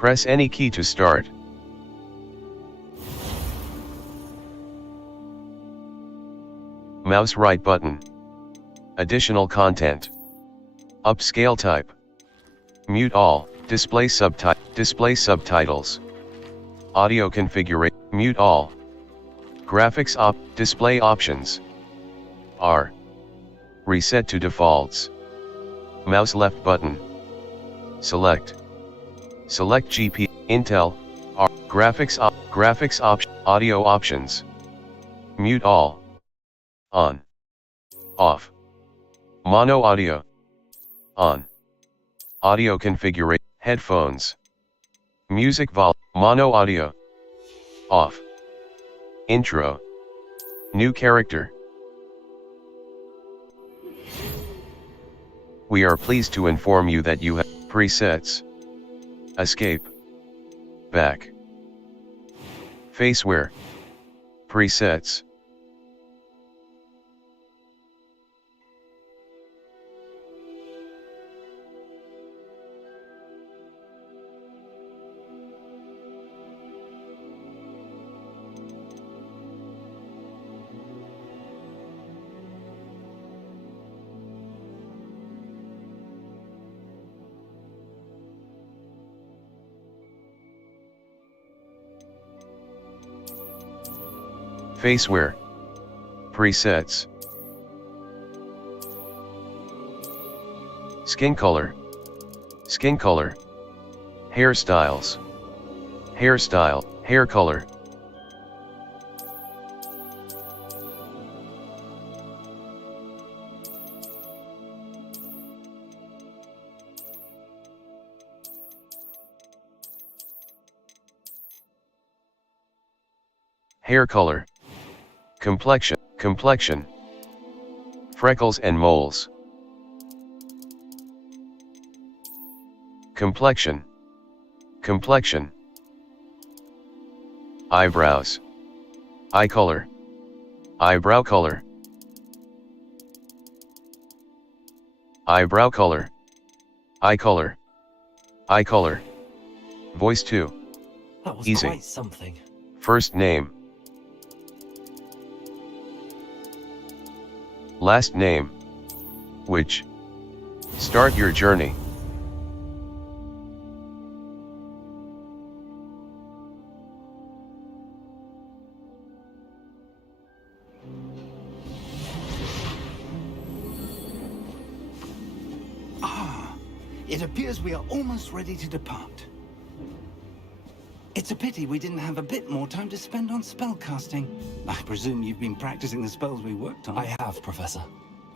Press any key to start. Mouse right button. Additional content. Upscale type. Mute all. Display subtitles. Audio configuration. Mute all. Graphics display options. R. Reset to defaults. Mouse left button. Select GP, Intel, R. Graphics option, audio options. Mute all. On. Off. Mono audio. On. Audio configuration. Headphones. Music mono audio. Off. Intro. New character. We are pleased to inform you that you have presets. Escape. Back. Faceware. Presets. Faceware. Presets. Skin color. Skin color. Hairstyles. Hairstyle, hair color. Hair color. Complexion. Freckles and moles. Complexion. Eyebrows. Eye color. Eyebrow color. Eyebrow color. Eye color. Eye color. Voice 2. That was Easy. quite something. First name. Last name. Which. Start your journey. It appears we are almost ready to depart. It's a pity we didn't have a bit more time to spend on spellcasting. I presume you've been practicing the spells we worked on. I have, Professor.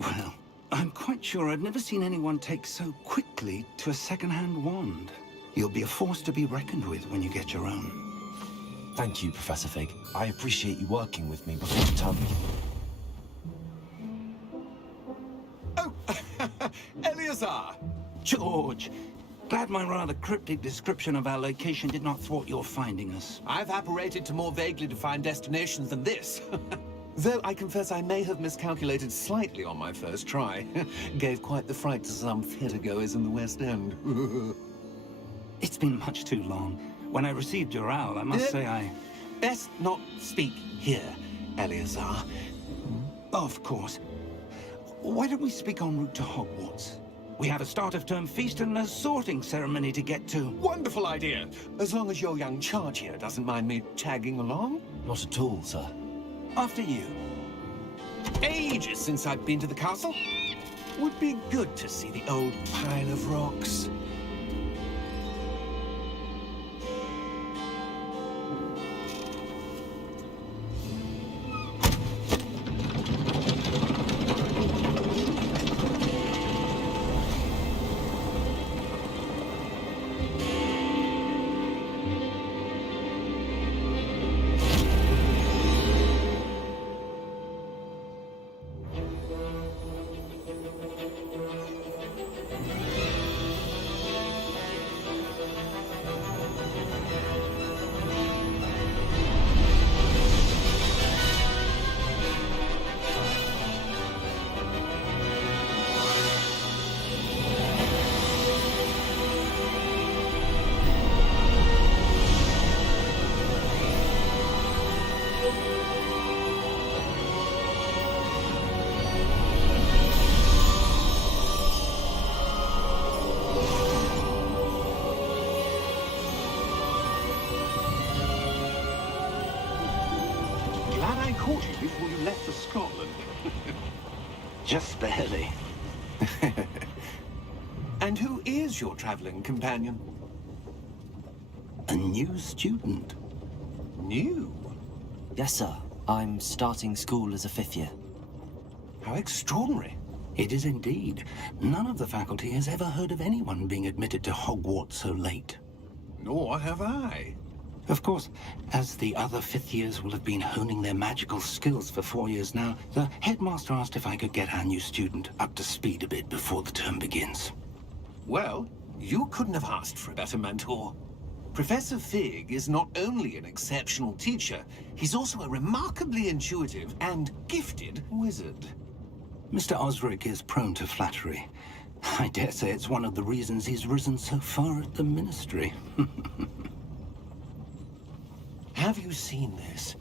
Well, I'm quite sure I've never seen anyone take so quickly to a second-hand wand. You'll be a force to be reckoned with when you get your own. Thank you, Professor Fig. I appreciate you working with me before the time. Oh, Eleazar! George! Glad my rather cryptic description of our location did not thwart your finding us. I've apparated to more vaguely defined destinations than this. Though I confess I may have miscalculated slightly on my first try. Gave quite the fright to some theatre-goers in the West End. It's been much too long. When I received your owl, I must say I... Best not speak here, Eleazar. Of course. Why don't we speak en route to Hogwarts? We have a start-of-term feast and a sorting ceremony to get to. Wonderful idea! As long as your young charge here doesn't mind me tagging along. Not at all, sir. After you. Ages since I've been to the castle. Would be good to see the old pile of rocks. caught you before you left for Scotland. Just barely. And who is your traveling companion? A new student. New? Yes, sir. I'm starting school as a 5th year. How extraordinary. It is indeed. None of the faculty has ever heard of anyone being admitted to Hogwarts so late. Nor have I. Of course, as the other 5th years will have been honing their magical skills for 4 years now, the headmaster asked if I could get our new student up to speed a bit before the term begins. Well, you couldn't have asked for a better mentor. Professor Fig is not only an exceptional teacher, he's also a remarkably intuitive and gifted wizard. Mr. Osric is prone to flattery. I dare say it's one of the reasons he's risen so far at the Ministry. Have you seen this?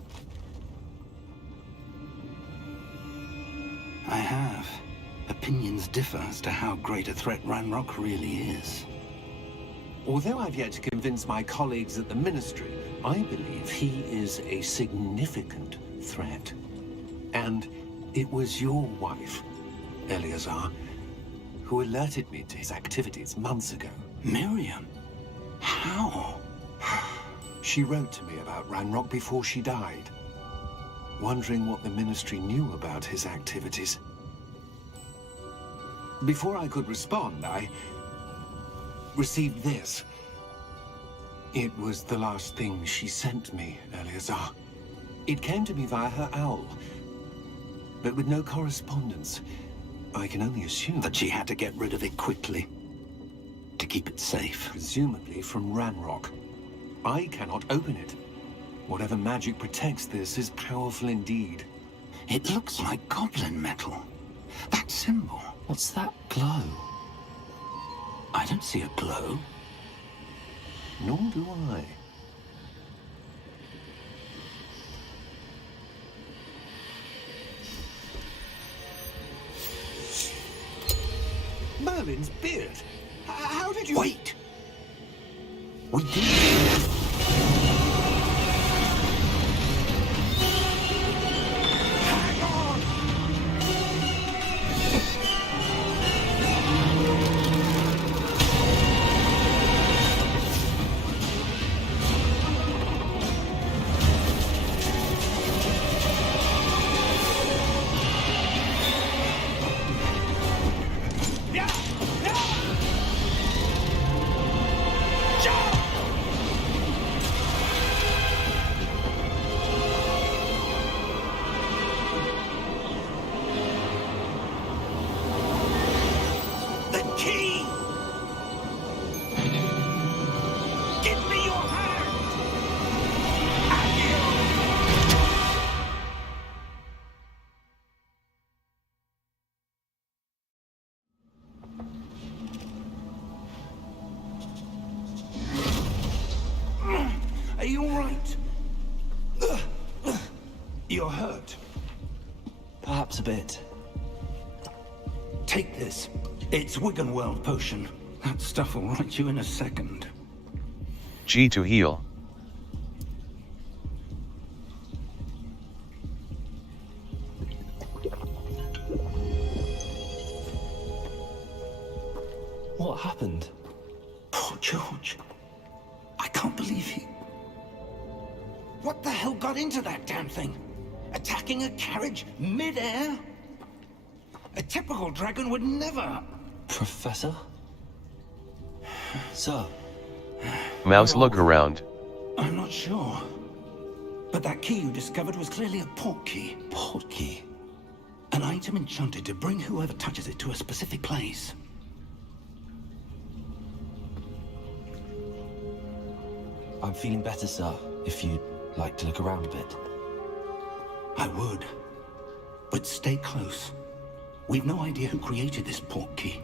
I have. Opinions differ as to how great a threat Ranrock really is. Although I've yet to convince my colleagues at the Ministry, I believe he is a significant threat. And it was your wife, Eleazar, who alerted me to his activities months ago. Miriam? How? She wrote to me about Ranrock before she died, wondering what the Ministry knew about his activities. Before I could respond, I received this. It was the last thing she sent me, Eleazar. It came to me via her owl, but with no correspondence. I can only assume That she had to get rid of it quickly. To keep it safe. presumably from Ranrock. I cannot open it. Whatever magic protects this is powerful indeed. It looks like goblin metal. That symbol. What's that glow? I don't see a glow. Nor do I. Merlin's beard. How did you... Wait! We did. The key! Give me your hand! Are you all right? You're hurt. Perhaps a bit. Take this. It's Wiggenweld potion. That stuff will right you in a second. G to heal. What happened? Poor George. I can't believe he... What the hell got into that damn thing? Attacking a carriage mid-air? A typical dragon would never... Professor? Sir? Mouse, look around. I'm not sure. But that key you discovered was clearly a port key. Port key? An item enchanted to bring whoever touches it to a specific place. I'm feeling better, sir, if you'd like to look around a bit. I would. But stay close. We've no idea who created this port key.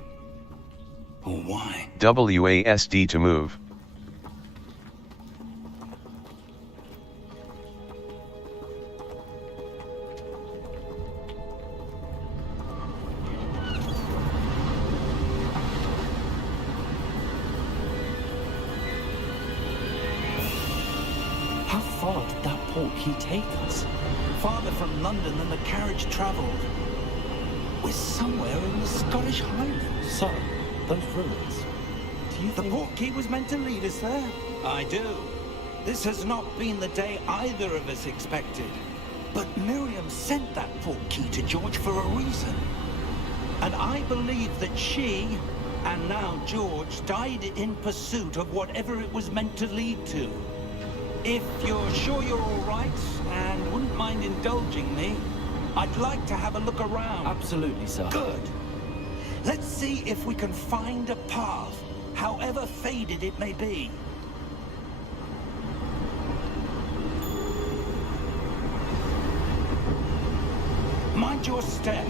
Or why. WASD to move. How far did that port key take us? farther from London than the carriage travelled. We're somewhere in the Scottish Highlands. So, those ruins. Do you The think... portkey was meant to lead us there? I do. This has not been the day either of us expected. But Miriam sent that portkey to George for a reason. And I believe that she, and now George, died in pursuit of whatever it was meant to lead to. If you're sure you're all right, and wouldn't mind indulging me, I'd like to have a look around. Absolutely, sir. Good. Let's see if we can find a path, however faded it may be. Mind your step.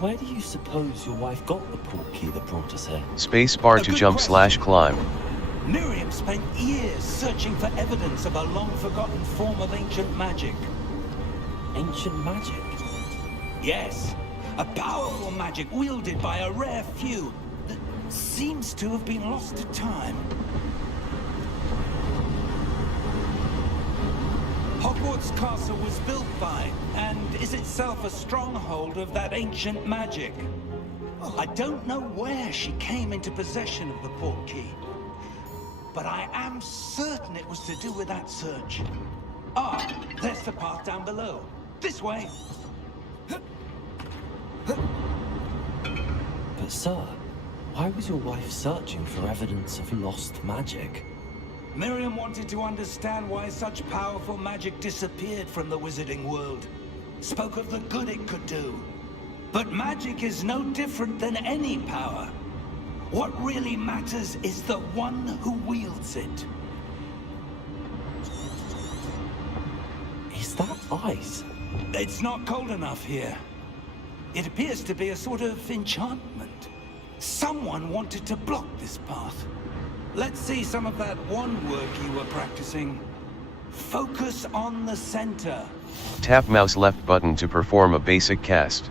Where do you suppose your wife got the portkey that brought us here? Spacebar to good jump question. / climb. Miriam spent years searching for evidence of a long-forgotten form of ancient magic. Ancient magic? Yes, a powerful magic wielded by a rare few that seems to have been lost to time. Hogwarts Castle was built by, and is itself a stronghold of that ancient magic. I don't know where she came into possession of the portkey, but I am certain it was to do with that search. Ah, there's the path down below. This way. But sir, why was your wife searching for evidence of lost magic? Miriam wanted to understand why such powerful magic disappeared from the wizarding world. Spoke of the good it could do. But magic is no different than any power. What really matters is the one who wields it. Is that ice? It's not cold enough here. It appears to be a sort of enchantment. Someone wanted to block this path. Let's see some of that one work you were practicing. Focus on the center. Tap mouse left button to perform a basic cast.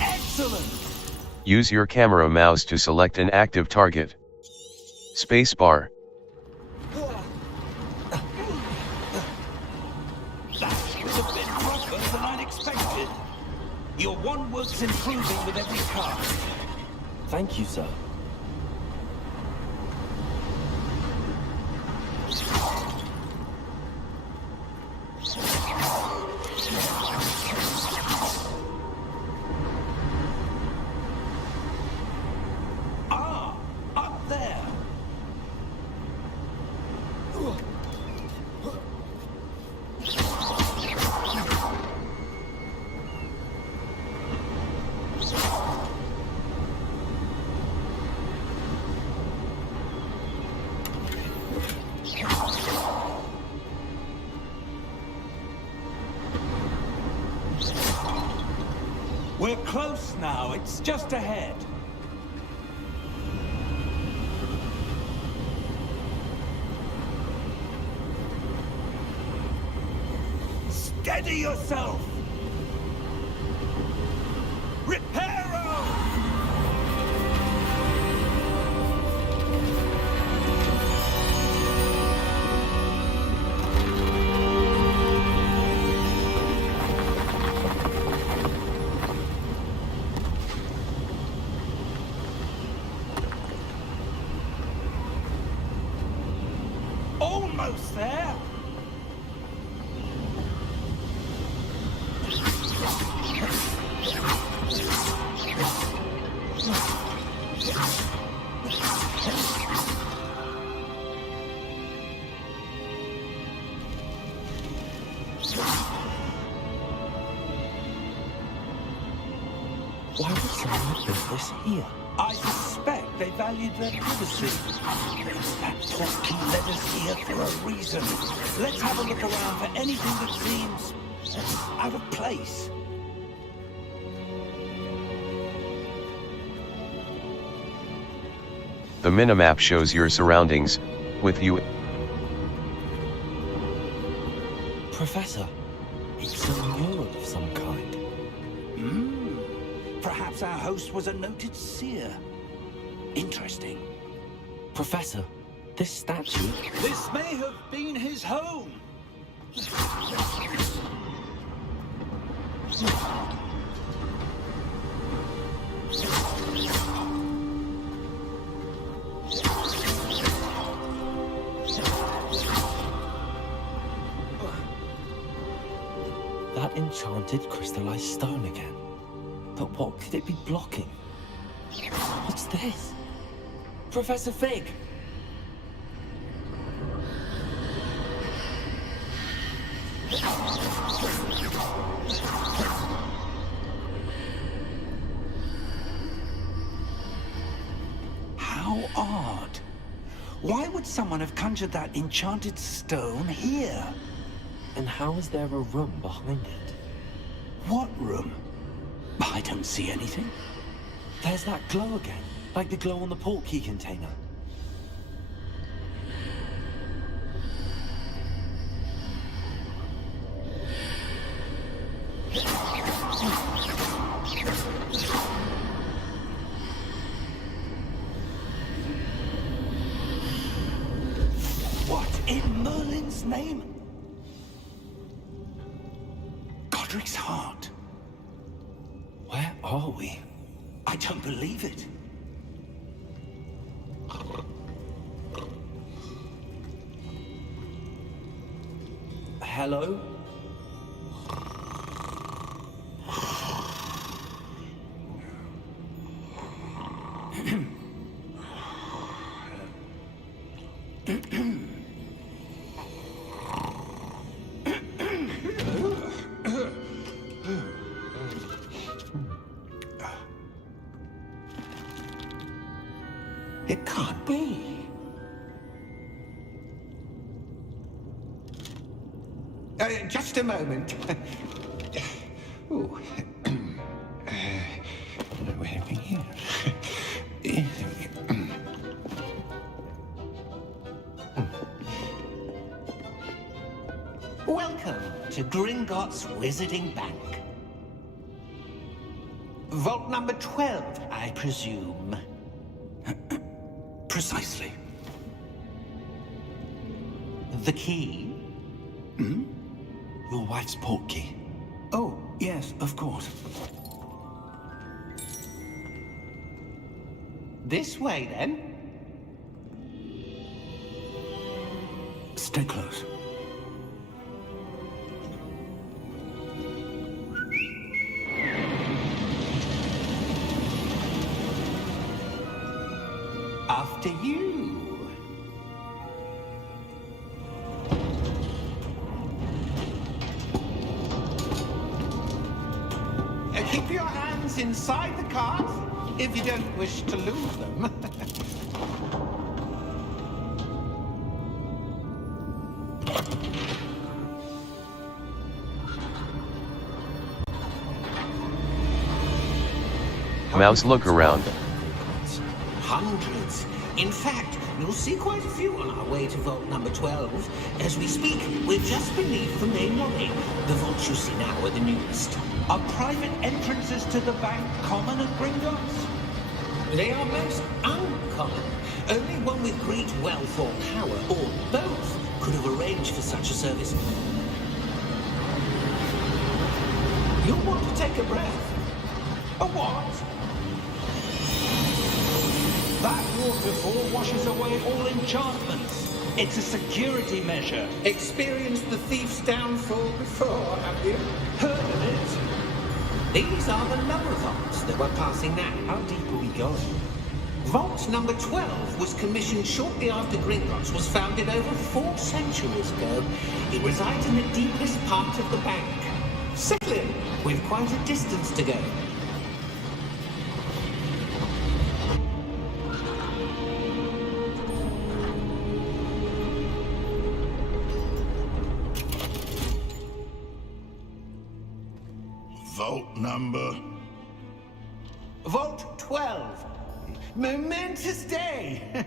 Excellent! Use your camera mouse to select an active target. Spacebar. That was a bit rougher than I'd expected. Your one work's improving with every cast. Thank you, sir. Ah, up there. We're close now. It's just ahead. Steady yourself! Reparo! Almost there! Why would someone build this here? I suspect they valued their privacy. That portkey led us here for a reason. Let's have a look around for anything that seems out of place. The minimap shows your surroundings, with you. Professor, it's a mural of some kind. Perhaps Perhaps our host was a noted seer. Interesting. Professor, this statue... This may have been his home. That enchanted crystallized stone again. But what could it be blocking? What's this? Professor Fig! How odd. Why would someone have conjured that enchanted stone here? And how is there a room behind it? What room? I don't see anything. There's that glow again, like the glow on the portkey container. What in Merlin's name? Godric's heart. Where are we? I don't believe it. Hello? It can't be. Just a moment. Ooh. Where are we here? Welcome to Gringotts Wizarding Bank. Vault number 12, I presume. Precisely. The key? Your wife's portkey. Oh, yes, of course. This way, then. Stay close. After you. Keep your hands inside the cart if you don't wish to lose them. Mouse, look around. Hundreds. In fact, you'll see quite a few on our way to vault number 12. As we speak, we're just beneath the main lobby. The vaults you see now are the newest. Are private entrances to the bank common at Gringotts? They are most uncommon. Only one with great wealth or power, or both, could have arranged for such a service. You'll want to take a breath. A what? That waterfall washes away all enchantments. It's a security measure. Experienced the thief's downfall before, have you? Heard of it? These are the lower vaults that we're passing now. How deep are we going? Vault number 12 was commissioned shortly after Gringotts was founded over 4 centuries ago. It resides in the deepest part of the bank. Settle in. We've quite a distance to go. Vault number? Vault 12. Momentous day.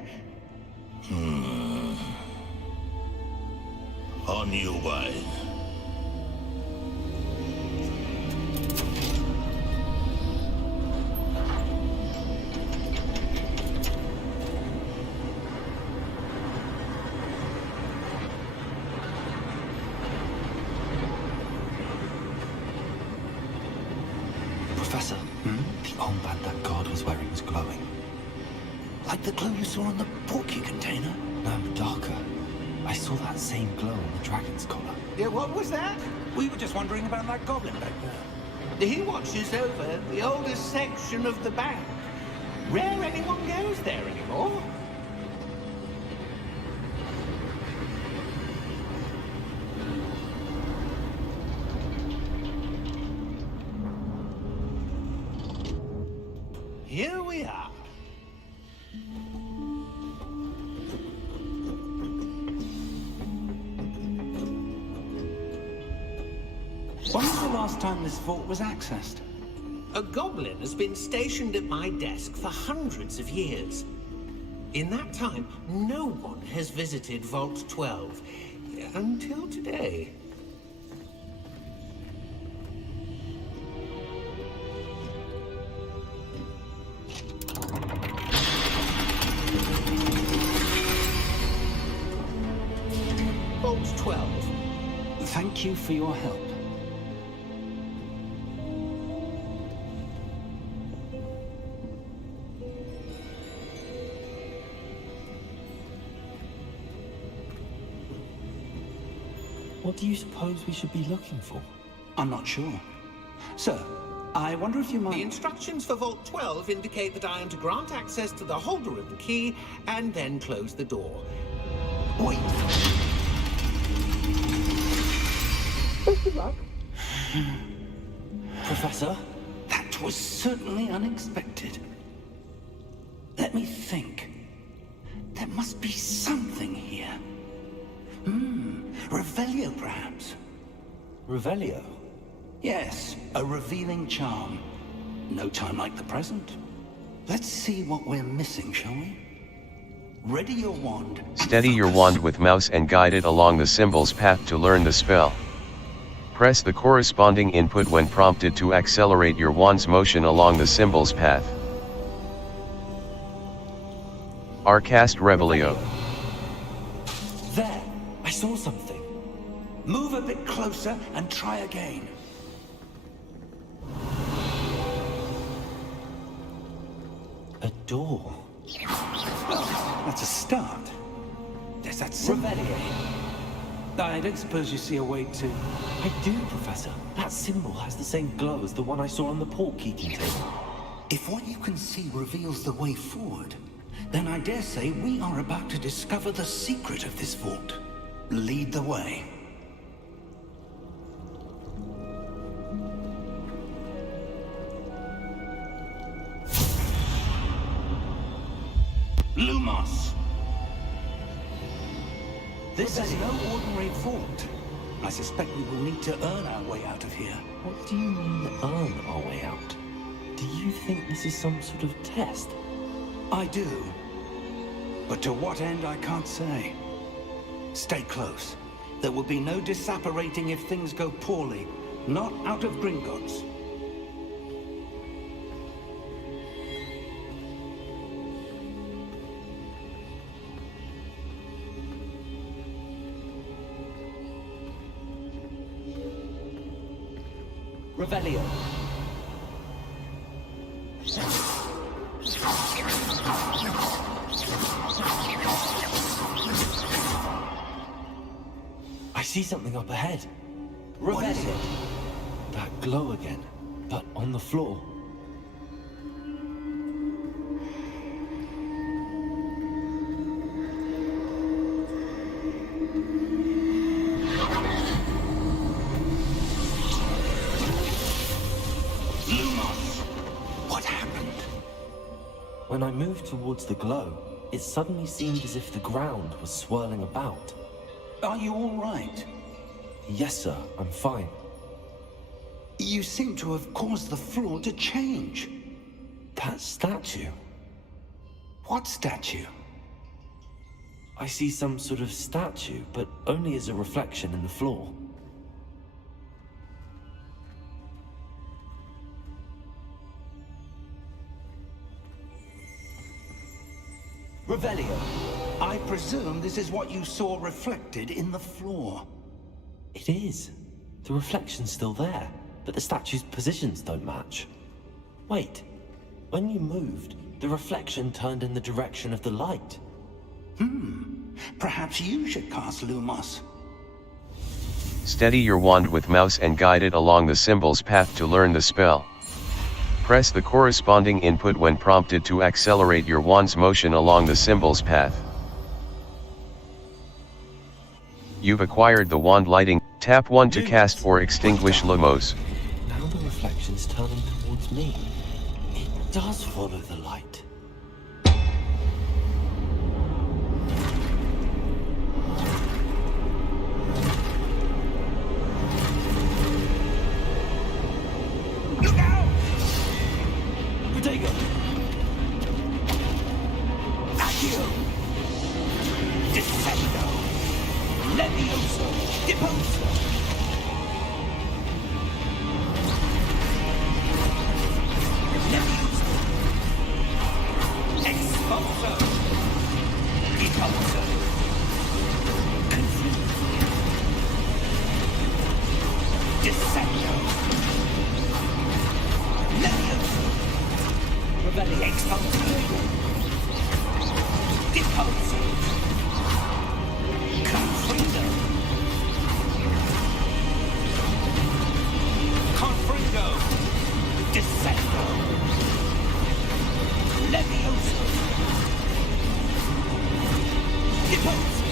On your way. armband that guard was wearing was glowing. Like the glow you saw on the porky container? No, darker. I saw that same glow on the dragon's collar. Yeah, what was that? We were just wondering about that goblin back there. He watches over the oldest section of the bank. Rare anyone goes there anymore. Here we are. When was the last time this vault was accessed? A goblin has been stationed at my desk for hundreds of years. In that time, no one has visited Vault 12. Until today. Vault 12. Thank you for your help. What do you suppose we should be looking for? I'm not sure. Sir, I wonder if you The might... instructions for Vault 12 indicate that I am to grant access to the holder of the key and then close the door. Wait! Professor? That was certainly unexpected. Let me think. There must be something here. Revelio, perhaps? Revelio? Yes, a revealing charm. No time like the present. Let's see what we're missing, shall we? Ready your wand. and Steady your focus. wand with mouse and guide it along the symbol's path to learn the spell. Press the corresponding input when prompted to accelerate your wand's motion along the symbol's path. Cast Revelio. There! I saw something. Move a bit closer and try again. A door. Well, that's a start. There's that symbol. I don't suppose you see a way to... I do, Professor. That symbol has the same glow as the one I saw on the portkey container. If what you can see reveals the way forward, then I dare say we are about to discover the secret of this vault. Lead the way. Lumos! This is no ordinary vault. I suspect we will need to earn our way out of here. What do you mean, earn our way out? Do you think this is some sort of test? I do. But to what end, I can't say. Stay close. There will be no disapparating if things go poorly. Not out of Gringotts. Revelio. I see something up ahead. What is it? That glow again, but on the floor. What happened? When I moved towards the glow, it suddenly seemed as if the ground was swirling about. Are you all right? Yes, sir, I'm fine. You seem to have caused the floor to change. That statue. What statue? I see some sort of statue, but only as a reflection in the floor. Revelio, I presume this is what you saw reflected in the floor. It is. The reflection's still there, but the statue's positions don't match. Wait, When you moved, the reflection turned in the direction of the light. Perhaps you should cast Lumos. Steady your wand with mouse and guide it along the symbol's path to learn the spell. Press the corresponding input when prompted to accelerate your wand's motion along the symbol's path. You've acquired the wand lighting. Tap 1 to cast or extinguish Lumos. Now the reflection's turning towards me. It does follow the light. Look out! Protego! Accio! Descendo! Levioso! Deposo! Levioso! Expulso! Deposo! Confuse! Descendo! Levioso! Revelio! Expulso! Deposo! Confrido! Confrido! Descendo! Levioso! Deposo!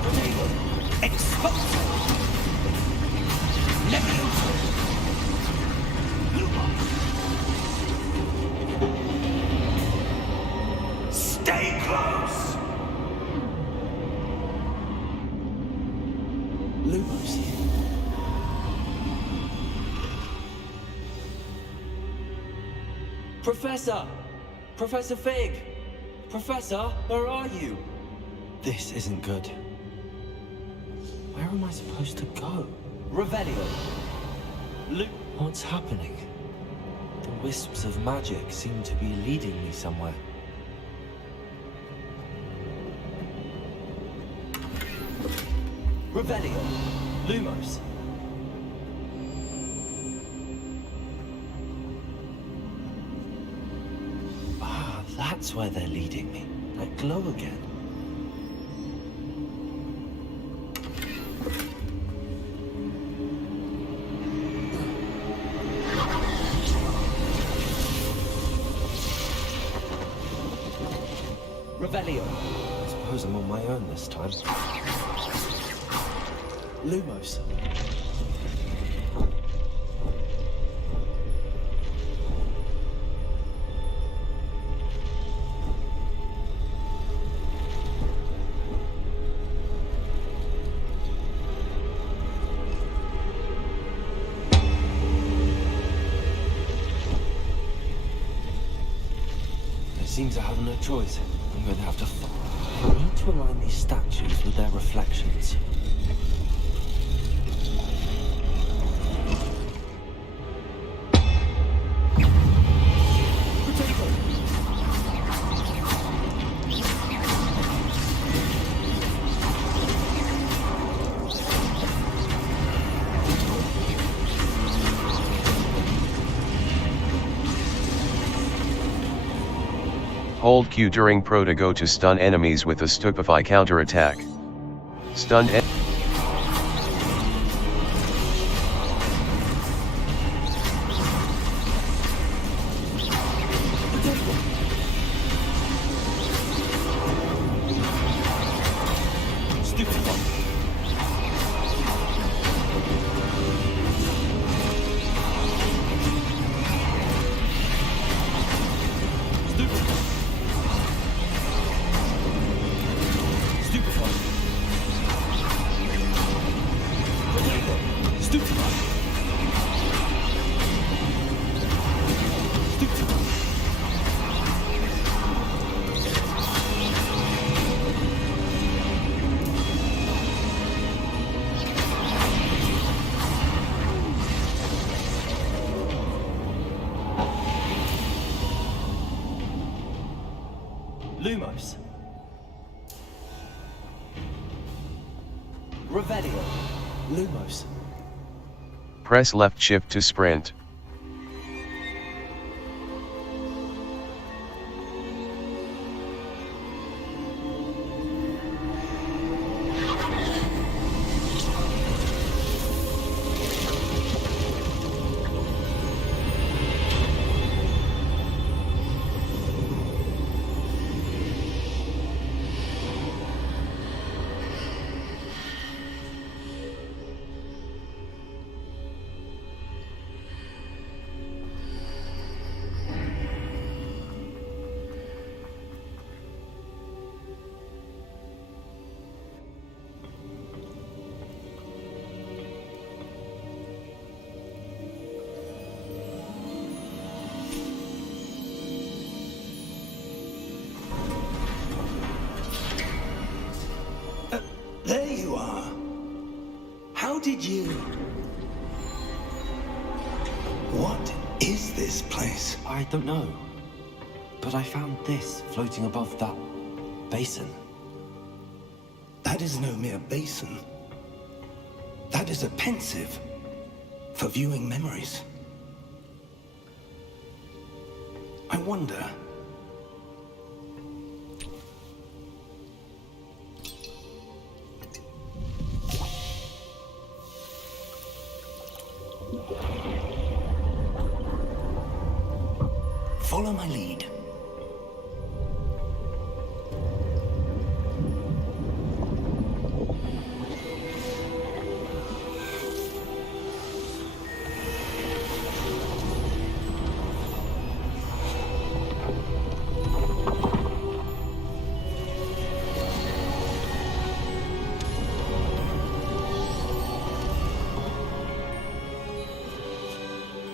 Protego! Expulso! Levioso! Lumos! Stay close! Lumos. Professor! Professor Fig! Professor, where are you? This isn't good. Where am I supposed to go? Revelio! What's happening? The wisps of magic seem to be leading me somewhere. Revelio! Lumos! Ah, that's where they're leading me. That glow again. Revelio! I suppose I'm on my own this time. Lumos. It seems I have no choice. I'm going to have to follow. I need to align these statues with their reflections. Hold Q during Protego to stun enemies with a Stupefy counterattack. Stunned en- Lumos. Revelio. Lumos. Press left shift to sprint. There you are. How did you... What is this place? I don't know. But I found this floating above that basin. That is no mere basin. That is a pensive for viewing memories. I wonder... Follow my lead.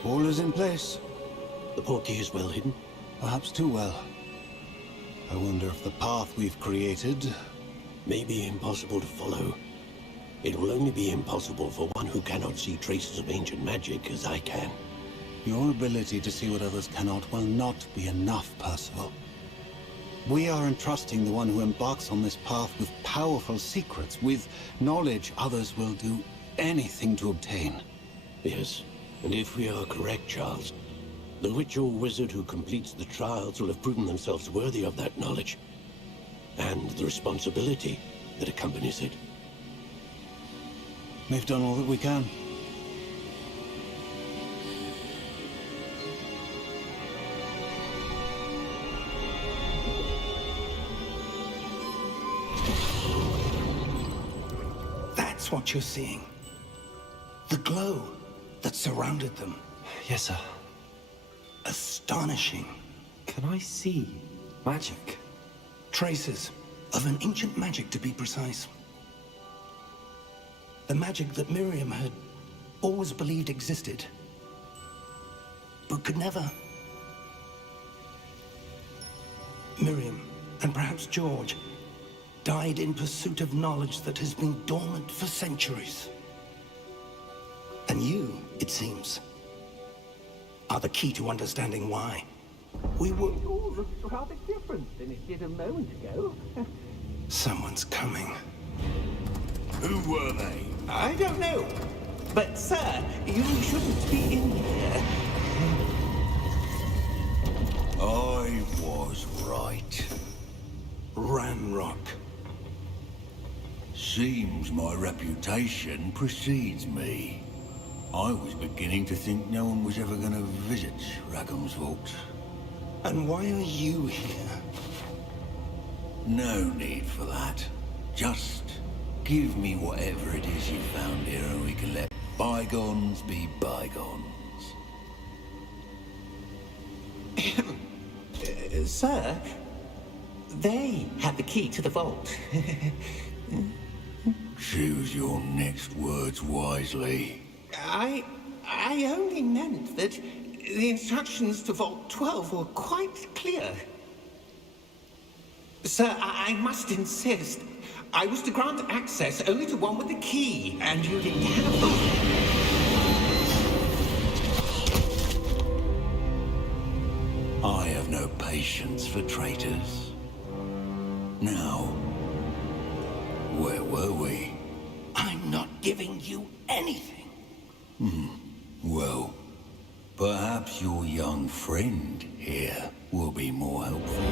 All is in place. The portkey is well hidden. Perhaps too well. I wonder if the path we've created... May be impossible to follow. It will only be impossible for one who cannot see traces of ancient magic as I can. Your ability to see what others cannot will not be enough, Percival. We are entrusting the one who embarks on this path with powerful secrets, with knowledge others will do anything to obtain. Yes, and if we are correct, Charles, the witch or wizard who completes the trials will have proven themselves worthy of that knowledge, and the responsibility that accompanies it. We've done all that we can. That's what you're seeing. The glow that surrounded them. Yes, sir. Astonishing. Can I see magic? Traces of an ancient magic, to be precise. The magic that Miriam had always believed existed, but could never. Miriam, and perhaps George, died in pursuit of knowledge that has been dormant for centuries. And you, it seems, are the key to understanding why. We were... It all looks rather different than it did a moment ago. Someone's coming. Who were they? I don't know. But, sir, you shouldn't be in here. I was right. Ranrock. Seems my reputation precedes me. I was beginning to think no one was ever going to visit Rackham's vault. And why are you here? No need for that. Just give me whatever it is you found here and we can let bygones be bygones. Sir, they had the key to the vault. Choose your next words wisely. I only meant that the instructions to Vault 12 were quite clear. Sir, I must insist. I was to grant access only to one with the key, and you didn't have them. I have no patience for traitors. Now, where were we? I'm not giving you anything. Well, perhaps your young friend here will be more helpful.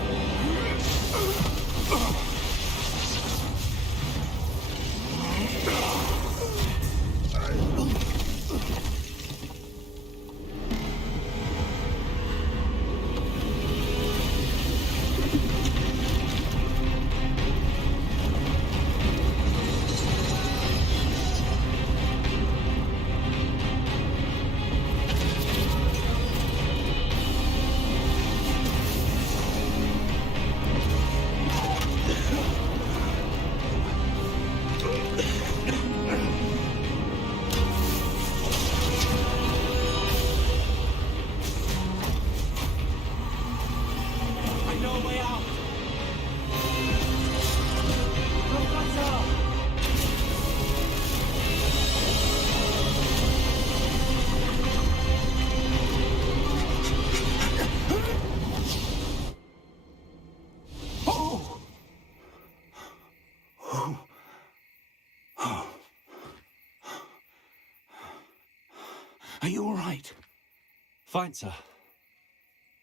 Are you all right? Fine, sir.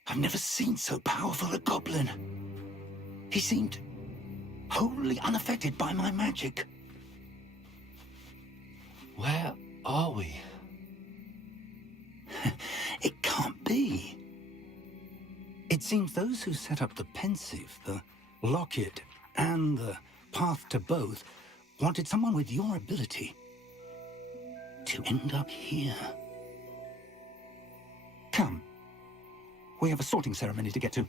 I've never seen so powerful a goblin. He seemed wholly unaffected by my magic. Where are we? It can't be. It seems those who set up the pensive, the locket, and the path to both wanted someone with your ability to end up here. Come. We have a sorting ceremony to get to.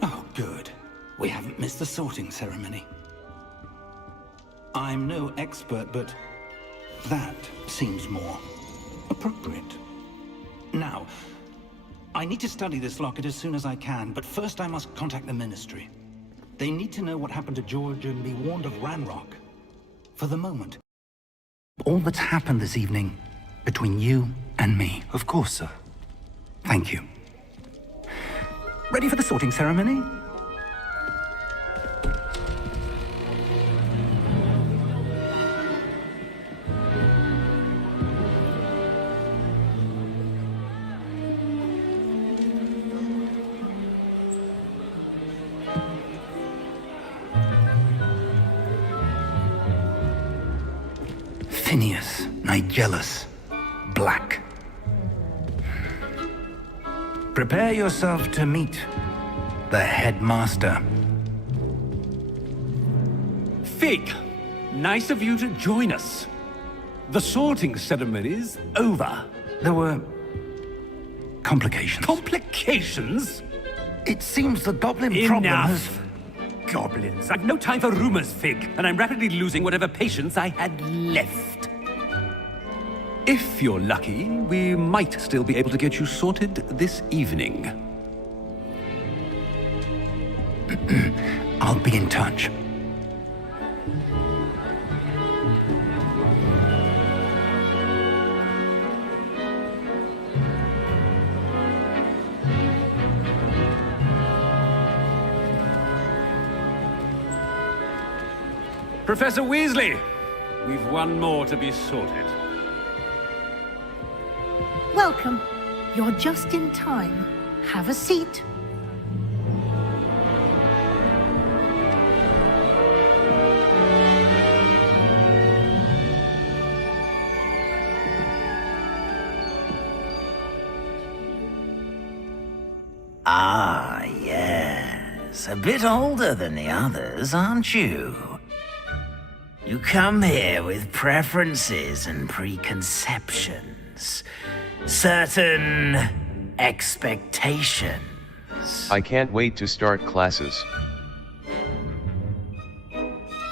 Oh, good. We haven't missed the sorting ceremony. I'm no expert, but that seems more appropriate. Now, I need to study this locket as soon as I can, but first I must contact the Ministry. They need to know what happened to George and be warned of Ranrock. For the moment, all that's happened this evening between you and me. Of course, sir. Thank you. Ready for the sorting ceremony? Phineas, Nigellus, Black. Prepare yourself to meet the headmaster. Fig, nice of you to join us. The sorting ceremony's over. There were complications. Complications? It seems the goblin problem has... Enough! Goblins. I've no time for rumors, Fig, and I'm rapidly losing whatever patience I had left. If you're lucky, we might still be able to get you sorted this evening. I'll be in touch. Professor Weasley, we've one more to be sorted. Welcome. You're just in time. Have a seat. Ah, yes. A bit older than the others, aren't you? You come here with preferences and preconceptions. Certain expectations. I can't wait to start classes.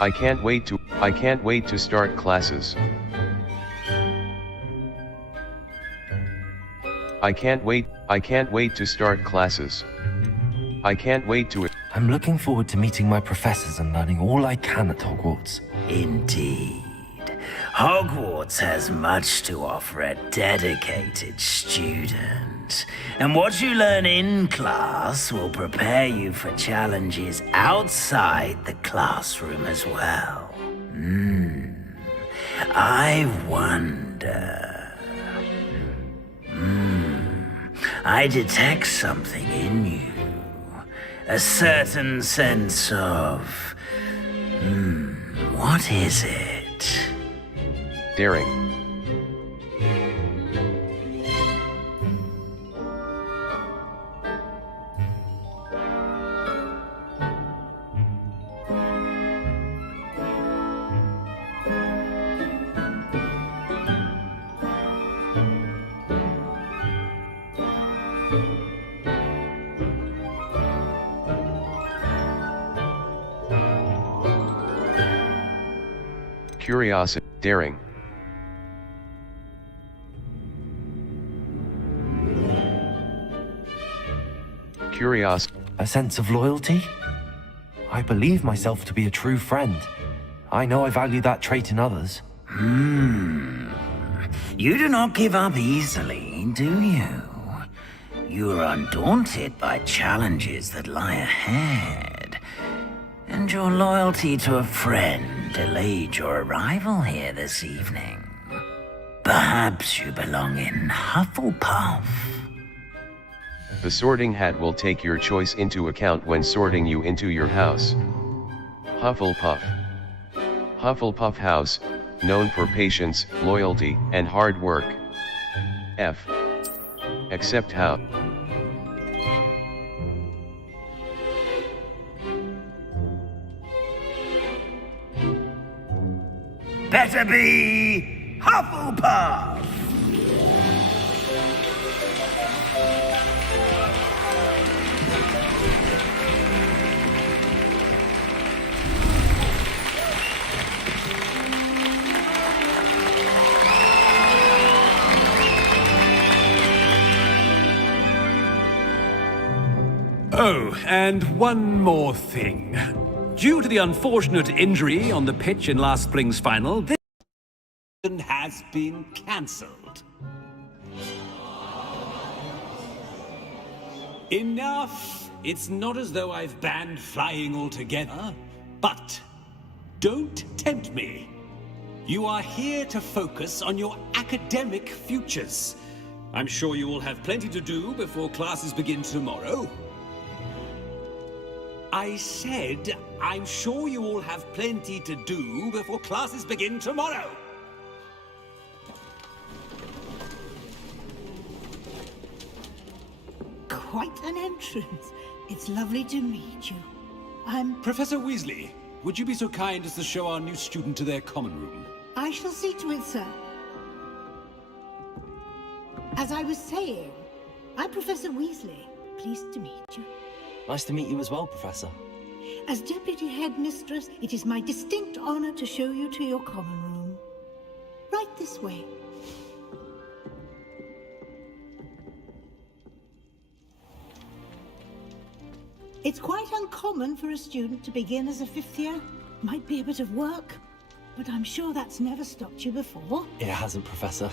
I can't wait to start classes. I can't wait to start classes. I can't wait to... I'm looking forward to meeting my professors and learning all I can at Hogwarts. Indeed. Hogwarts has much to offer a dedicated student. And what you learn in class will prepare you for challenges outside the classroom as well. I wonder... I detect something in you. A certain sense of... what is it? Daring. Curiosity, daring. Curiosity. A sense of loyalty? I believe myself to be a true friend. I know I value that trait in others. You do not give up easily, do you? You are undaunted by challenges that lie ahead. And your loyalty to a friend delayed your arrival here this evening. Perhaps you belong in Hufflepuff. The sorting hat will take your choice into account when sorting you into your house. Hufflepuff. Hufflepuff House, known for patience, loyalty, and hard work. F. Except how. Better be Hufflepuff! Oh, and one more thing. Due to the unfortunate injury on the pitch in last spring's final, this has been cancelled. Enough! It's not as though I've banned flying altogether, but don't tempt me. You are here to focus on your academic futures. I'm sure you will have plenty to do before classes begin tomorrow. I said, I'm sure you all have plenty to do before classes begin tomorrow. quite an entrance. It's lovely to meet you. I'm... Professor Weasley, would you be so kind as to show our new student to their common room? I shall see to it, sir. As I was saying, I'm Professor Weasley. Pleased to meet you. Nice to meet you as well, Professor. As Deputy Headmistress, it is my distinct honor to show you to your common room. Right this way. It's quite uncommon for a student to begin as a fifth year. Might be a bit of work, but I'm sure that's never stopped you before. It hasn't, Professor.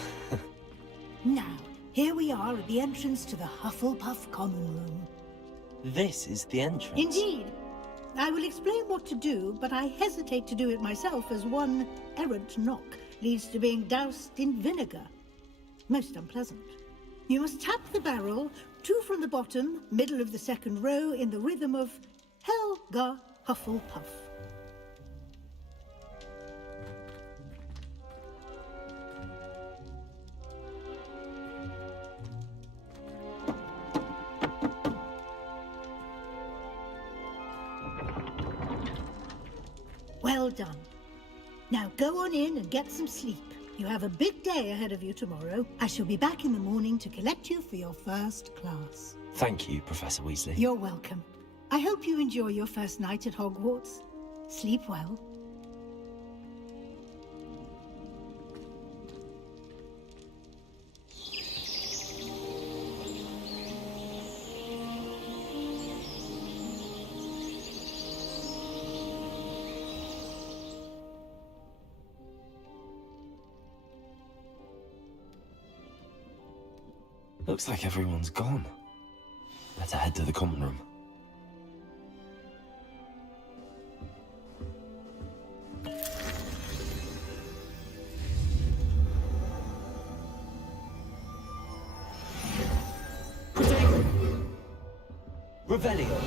Now, here we are at the entrance to the Hufflepuff common room. This is the entrance? Indeed. I will explain what to do, but I hesitate to do it myself as one errant knock leads to being doused in vinegar. Most unpleasant. You must tap the barrel, 2 from the bottom, middle of the second row, in the rhythm of Helga Hufflepuff. Well done. Now go on in and get some sleep. You have a big day ahead of you tomorrow. I shall be back in the morning to collect you for your first class. Thank you, Professor Weasley. You're welcome. I hope you enjoy your first night at Hogwarts. Sleep well. Looks like everyone's gone. Better head to the common room. Protego! Revelio!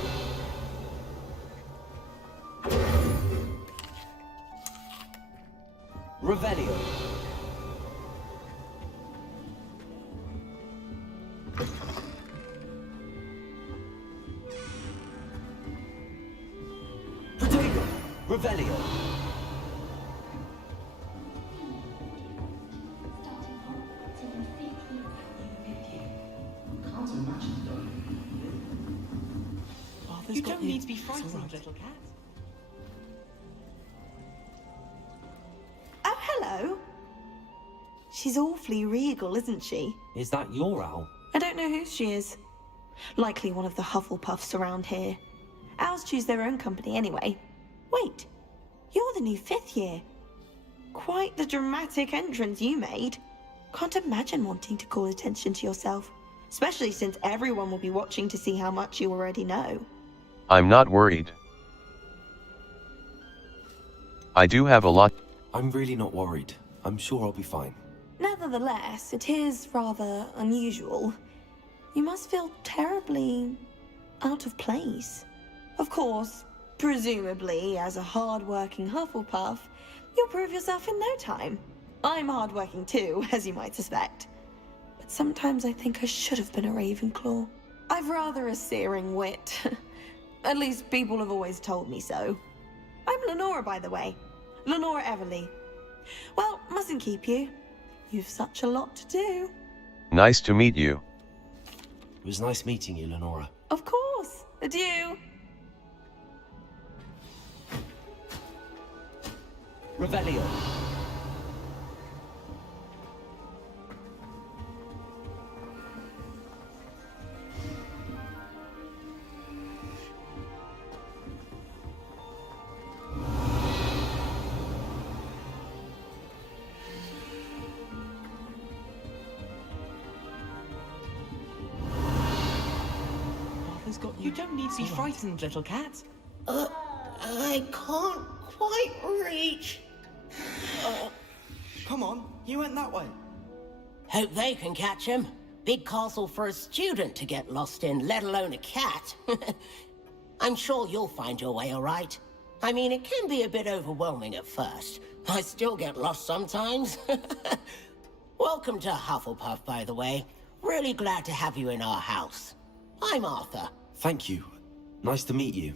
Revelio! Revelio. You don't need to be frightened, little cat. Oh, hello. She's awfully regal, isn't she? Is that your owl? I don't know who she is. Likely one of the Hufflepuffs around here. Owls choose their own company anyway. Wait, you're the new 5th year. Quite the dramatic entrance you made. Can't imagine wanting to call attention to yourself, especially since everyone will be watching to see how much you already know. I'm not worried. I do have a lot. I'm really not worried. I'm sure I'll be fine. Nevertheless, it is rather unusual. You must feel terribly out of place. Of course, presumably, as a hard-working Hufflepuff, you'll prove yourself in no time. I'm hard-working too, as you might suspect. But sometimes I think I should have been a Ravenclaw. I've rather a searing wit. At least people have always told me so. I'm Lenora, by the way. Lenora Everly. Well, mustn't keep you. You've such a lot to do. Nice to meet you. It was nice meeting you, Lenora. Of course. Adieu. Revelio. You don't need to be frightened, little cat. I can't quite reach. Come on, you went that way. Hope they can catch him. Big castle for a student to get lost in, let alone a cat. I'm sure you'll find your way all right. I mean, it can be a bit overwhelming at first. I still get lost sometimes. Welcome to Hufflepuff, by the way. Really glad to have you in our house. I'm Arthur. Thank you. Nice to meet you.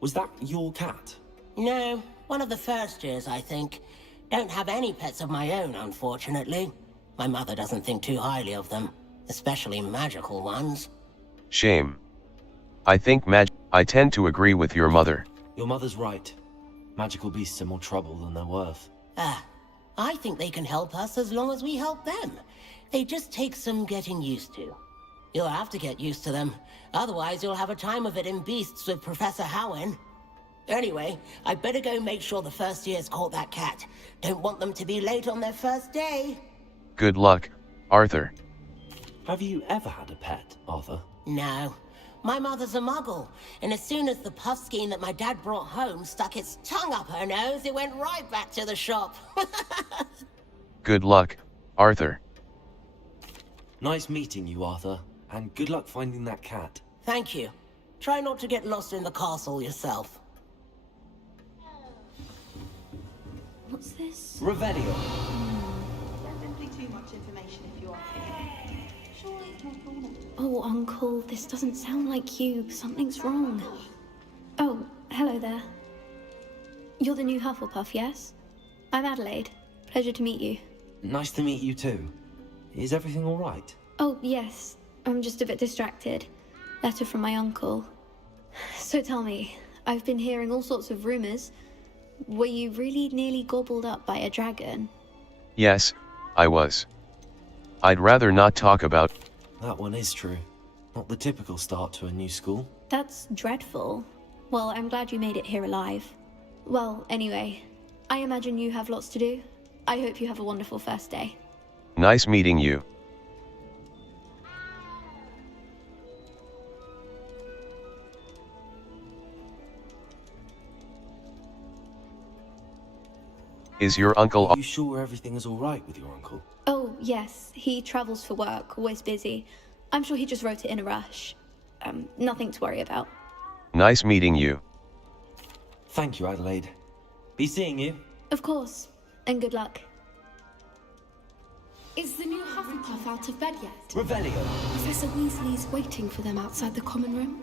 Was that your cat? No, one of the first years, I think. Don't have any pets of my own, unfortunately. My mother doesn't think too highly of them, especially magical ones. Shame. I tend to agree with your mother. Your mother's right. Magical beasts are more trouble than they're worth. I think they can help us as long as we help them. They just take some getting used to. You'll have to get used to them. Otherwise, you'll have a time of it in Beasts with Professor Howen. Anyway, I'd better go make sure the first years caught that cat. Don't want them to be late on their first day. Good luck, Arthur. Have you ever had a pet, Arthur? No. My mother's a muggle, and as soon as the puffskein that my dad brought home stuck its tongue up her nose, it went right back to the shop. Good luck, Arthur. Nice meeting you, Arthur, and good luck finding that cat. Thank you. Try not to get lost in the castle yourself. What's this? Revelio. There's simply too much information if you ask me. Surely it's more thorny. Oh, Uncle, this doesn't sound like you. Something's wrong. Oh, hello there. You're the new Hufflepuff, yes? I'm Adelaide. Pleasure to meet you. Nice to meet you too. Is everything all right? Oh, yes. I'm just a bit distracted. Letter from my uncle. So tell me, I've been hearing all sorts of rumors. Were you really nearly gobbled up by a dragon? Yes, I was. I'd rather not talk about. That one is true. Not the typical start to a new school. That's dreadful. Well, I'm glad you made it here alive. Well, anyway, I imagine you have lots to do. I hope you have a wonderful first day. Nice meeting you. Is your uncle? Are you sure everything is all right with your uncle? Oh, yes. He travels for work, always busy. I'm sure he just wrote it in a rush. Nothing to worry about. Nice meeting you. Thank you, Adelaide. Be seeing you. Of course. And good luck. Is the new Hufflepuff out of bed yet? Revelio. Professor Weasley's waiting for them outside the common room.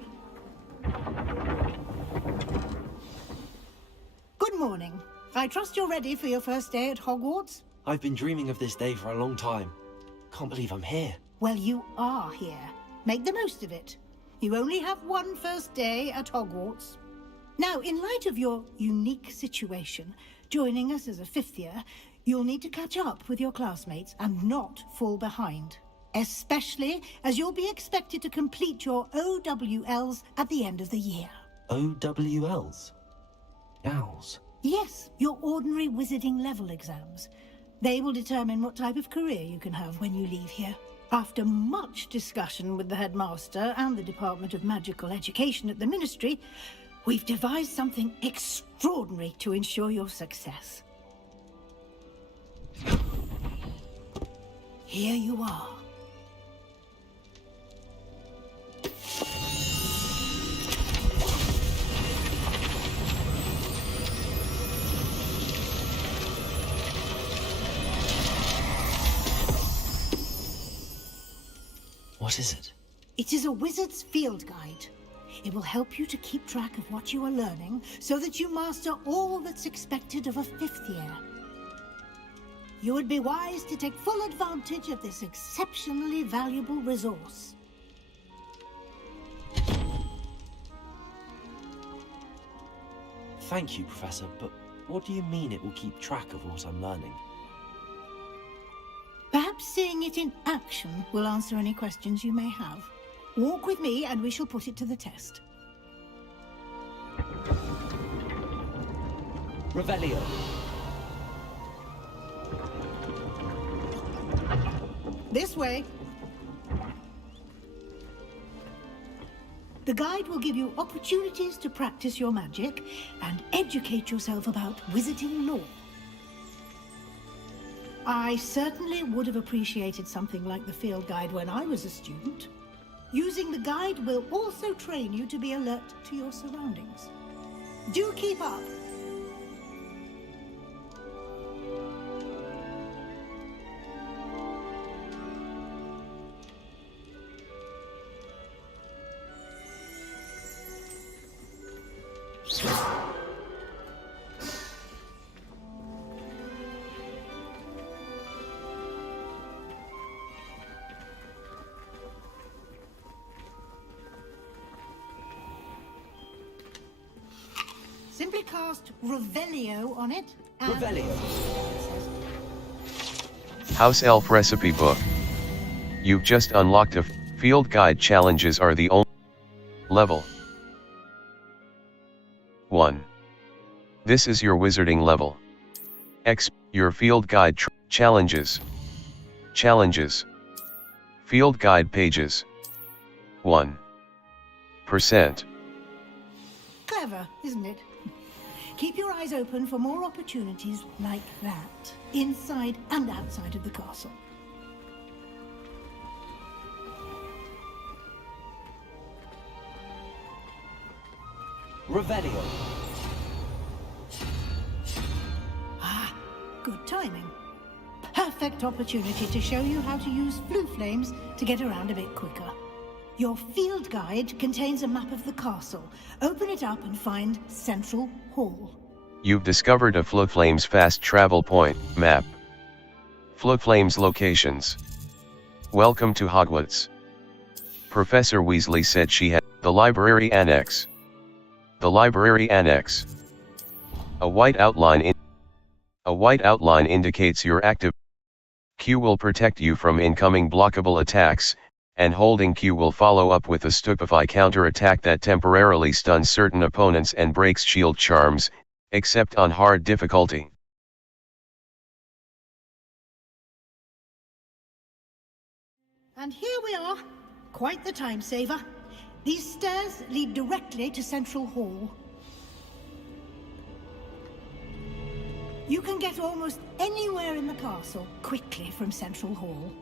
Good morning. I trust you're ready for your first day at Hogwarts? I've been dreaming of this day for a long time. Can't believe I'm here. Well, you are here. Make the most of it. You only have one first day at Hogwarts. Now, in light of your unique situation, joining us as a fifth year, you'll need to catch up with your classmates and not fall behind. Especially as you'll be expected to complete your OWLs at the end of the year. OWLs? Owls? Yes, your ordinary wizarding level exams. They will determine what type of career you can have when you leave here. After much discussion with the headmaster and the Department of Magical Education at the Ministry, we've devised something extraordinary to ensure your success. Here you are. What is it? It is a wizard's field guide. It will help you to keep track of what you are learning so that you master all that's expected of a fifth year. You would be wise to take full advantage of this exceptionally valuable resource. Thank you, Professor, but what do you mean it will keep track of what I'm learning? Perhaps seeing it in action will answer any questions you may have. Walk with me and we shall put it to the test. Revelio. This way. The guide will give you opportunities to practice your magic and educate yourself about wizarding lore. I certainly would have appreciated something like the field guide when I was a student. Using the guide will also train you to be alert to your surroundings. Do keep up. Simply cast Revelio on it. And Revelio. House Elf Recipe Book. You've just unlocked a field guide. Challenges are the only level 1. This is your wizarding level. Your field guide challenges. Challenges. Field guide pages. 1%. Clever, isn't it? Keep your eyes open for more opportunities like that, inside and outside of the castle. Revelio. Ah, good timing. Perfect opportunity to show you how to use flue flames to get around a bit quicker. Your field guide contains a map of the castle. Open it up and find Central Hall. You've discovered a Fluflame's fast travel point map. Fluflame's locations. Welcome to Hogwarts. Professor Weasley said she had the library annex. The library annex. A white outline indicates you're active. Q will protect you from incoming blockable attacks, and holding Q will follow up with a stupefy counter-attack that temporarily stuns certain opponents and breaks shield charms, except on hard difficulty. And here we are. Quite the time saver. These stairs lead directly to Central Hall. You can get almost anywhere in the castle quickly from Central Hall.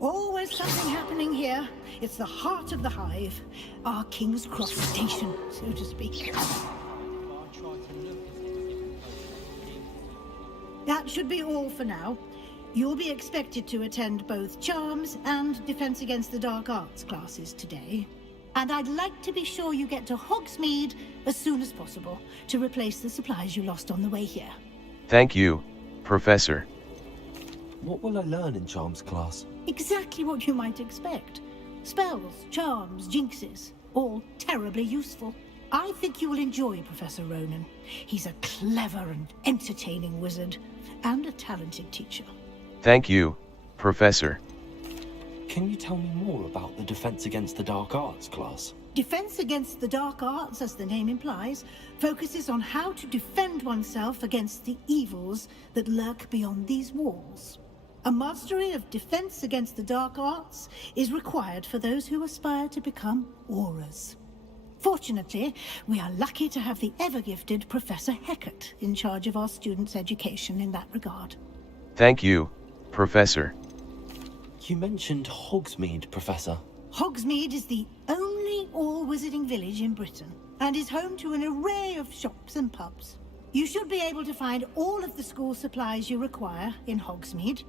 Always something happening here. It's the heart of the hive. Our King's Cross station, so to speak. That should be all for now. You'll be expected to attend both Charms and Defense Against the Dark Arts classes today. And I'd like to be sure you get to Hogsmeade as soon as possible to replace the supplies you lost on the way here. Thank you, Professor. What will I learn in Charms class? Exactly what you might expect. Spells, charms, jinxes, all terribly useful. I think you will enjoy Professor Ronan. He's a clever and entertaining wizard, and a talented teacher. Thank you, Professor. Can you tell me more about the Defense Against the Dark Arts class? Defense Against the Dark Arts, as the name implies, focuses on how to defend oneself against the evils that lurk beyond these walls. A mastery of Defense Against the Dark Arts is required for those who aspire to become Aurors. Fortunately, we are lucky to have the ever-gifted Professor Hecat in charge of our students' education in that regard. Thank you, Professor. You mentioned Hogsmeade, Professor. Hogsmeade is the only all-wizarding village in Britain, and is home to an array of shops and pubs. You should be able to find all of the school supplies you require in Hogsmeade.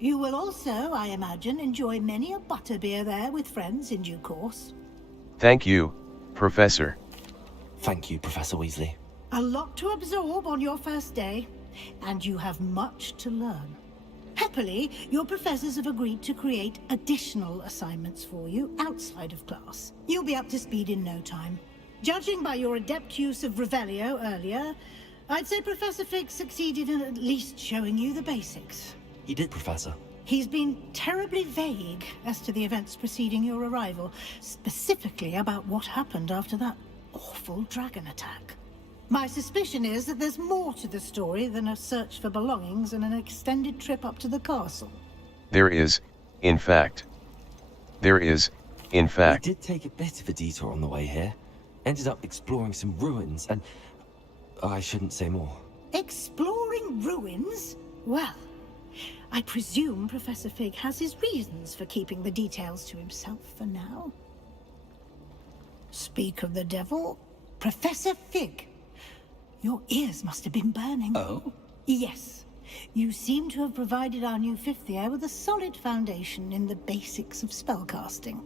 You will also, I imagine, enjoy many a butterbeer there with friends in due course. Thank you, Professor. Thank you, Professor Weasley. A lot to absorb on your first day, and you have much to learn. Happily, your professors have agreed to create additional assignments for you outside of class. You'll be up to speed in no time. Judging by your adept use of Revelio earlier, I'd say Professor Fig succeeded in at least showing you the basics. He did, Professor. He's been terribly vague as to the events preceding your arrival, specifically about what happened after that awful dragon attack. My suspicion is that there's more to the story than a search for belongings and an extended trip up to the castle. There is, in fact. We did take a bit of a detour on the way here. Ended up exploring some ruins and... I shouldn't say more. Exploring ruins? Well, I presume Professor Fig has his reasons for keeping the details to himself for now. Speak of the devil, Professor Fig. Your ears must have been burning. Oh? Yes. You seem to have provided our new fifth year with a solid foundation in the basics of spellcasting.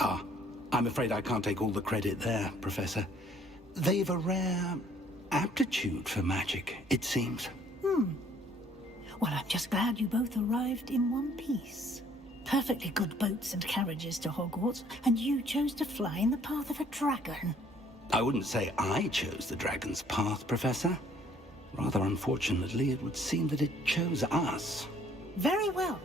Ah, I'm afraid I can't take all the credit there, Professor. they've a rare aptitude for magic, it seems. Well, I'm just glad you both arrived in one piece. Perfectly good boats and carriages to Hogwarts, and you chose to fly in the path of a dragon. I wouldn't say I chose the dragon's path, Professor. Rather unfortunately, it would seem that it chose us. Very well.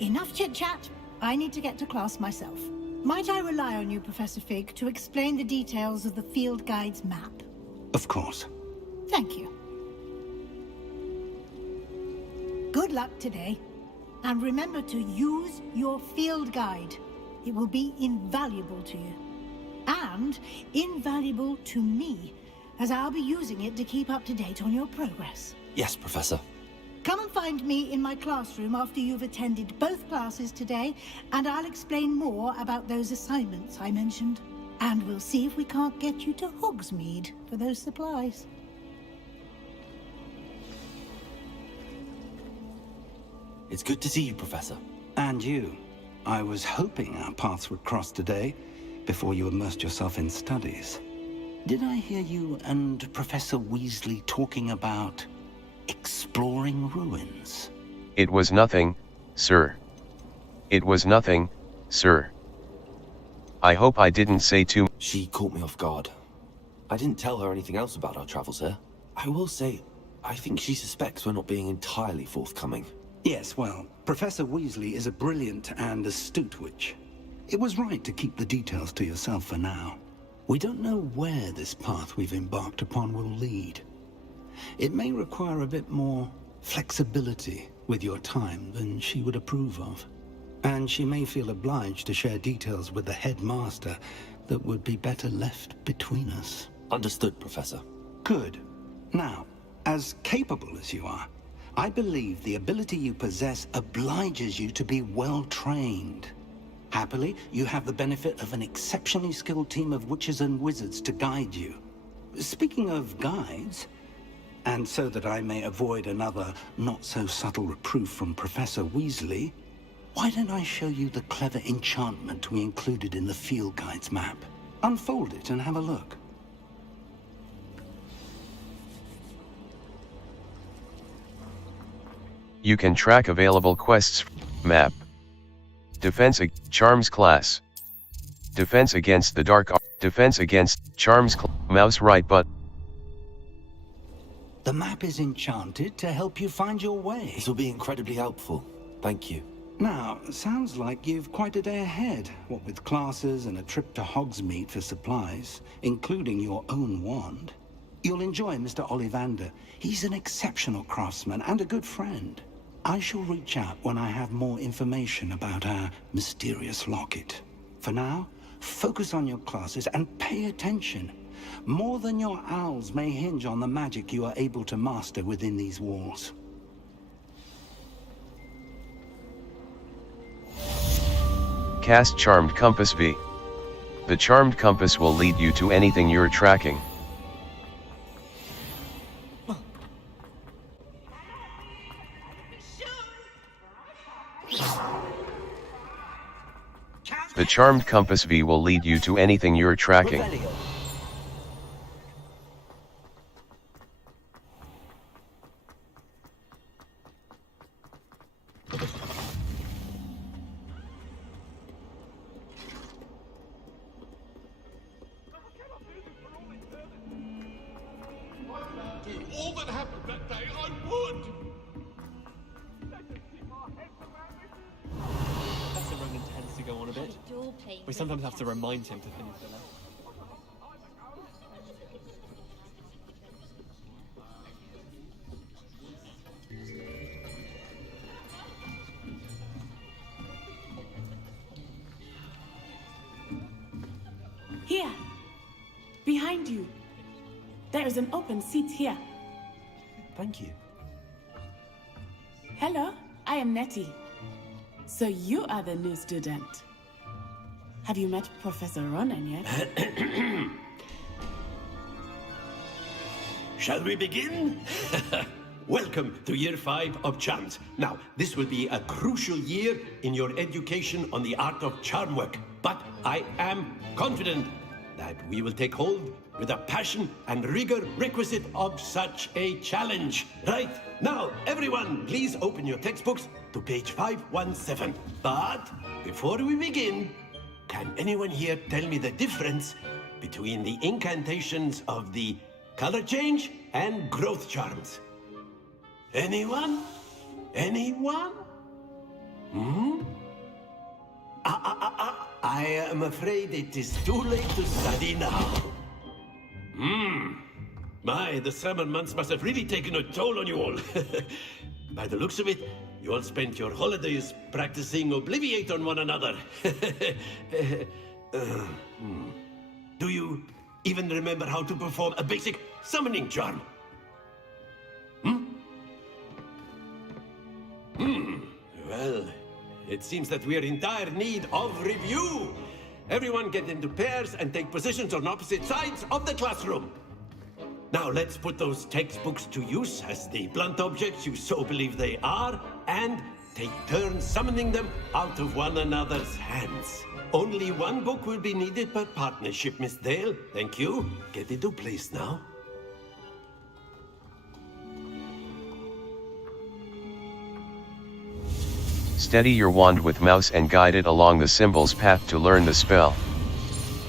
Enough chit-chat. I need to get to class myself. Might I rely on you, Professor Fig, to explain the details of the field guide's map? Of course. Thank you. Good luck today. And remember to use your field guide. It will be invaluable to you. And invaluable to me, as I'll be using it to keep up to date on your progress. Yes, Professor. Come and find me in my classroom after you've attended both classes today, and I'll explain more about those assignments I mentioned. And we'll see if we can't get you to Hogsmeade for those supplies. It's good to see you, Professor. And you. I was hoping our paths would cross today, before you immersed yourself in studies. Did I hear you and Professor Weasley talking about exploring ruins? It was nothing, sir. It was nothing, sir. I hope I didn't say too. She caught me off guard. I didn't tell her anything else about our travels here. I will say, I think she suspects we're not being entirely forthcoming. Yes, well, Professor Weasley is a brilliant and astute witch. It was right to keep the details to yourself for now. We don't know where this path we've embarked upon will lead. It may require a bit more flexibility with your time than she would approve of. And she may feel obliged to share details with the headmaster that would be better left between us. Understood, Professor. Good. Now, as capable as you are, I believe the ability you possess obliges you to be well-trained. Happily, you have the benefit of an exceptionally skilled team of witches and wizards to guide you. Speaking of guides, and so that I may avoid another not-so-subtle reproof from Professor Weasley, why don't I show you the clever enchantment we included in the field guide's map? Unfold it and have a look. You can track available quests. Map. Defense Charms class. Defense against the dark. Defense against Charms. Mouse right button. The map is enchanted to help you find your way. This will be incredibly helpful. Thank you. Now, sounds like you've quite a day ahead, what with classes and a trip to Hogsmeade for supplies, including your own wand. You'll enjoy Mr. Ollivander. He's an exceptional craftsman and a good friend. I shall reach out when I have more information about our mysterious locket. For now, focus on your classes and pay attention. More than your owls may hinge on the magic you are able to master within these walls. Cast Charmed Compass V. The Charmed Compass will lead you to anything you're tracking. The Charmed Compass V will lead you to anything you're tracking. All that happened that day, I would! Professor Ronan tends to go on a bit. We sometimes have to remind him to finish the lesson. Here, behind you. There is an open seat here. Thank you. Hello, I am Nettie. So you are the new student. Have you met Professor Ronan yet? Shall we begin? Welcome to Year 5 of Charms. Now, this will be a crucial year in your education on the art of charm work. But I am confident that we will take hold with the passion and rigor requisite of such a challenge. Right, now, everyone, please open your textbooks to page 517. But before we begin, can anyone here tell me the difference between the incantations of the color change and growth charms? Anyone? Anyone? I am afraid it is too late to study now. My, the summer months must have really taken a toll on you all. By the looks of it, you all spent your holidays practicing Obliviate on one another. Do you even remember how to perform a basic summoning charm? Well, it seems that we are in dire need of review. Everyone get into pairs and take positions on opposite sides of the classroom. Now let's put those textbooks to use as the blunt objects you so believe they are, and take turns summoning them out of one another's hands. Only one book will be needed per partnership, Miss Dale. Thank you. Get into place now. Steady your wand with mouse and guide it along the symbol's path to learn the spell.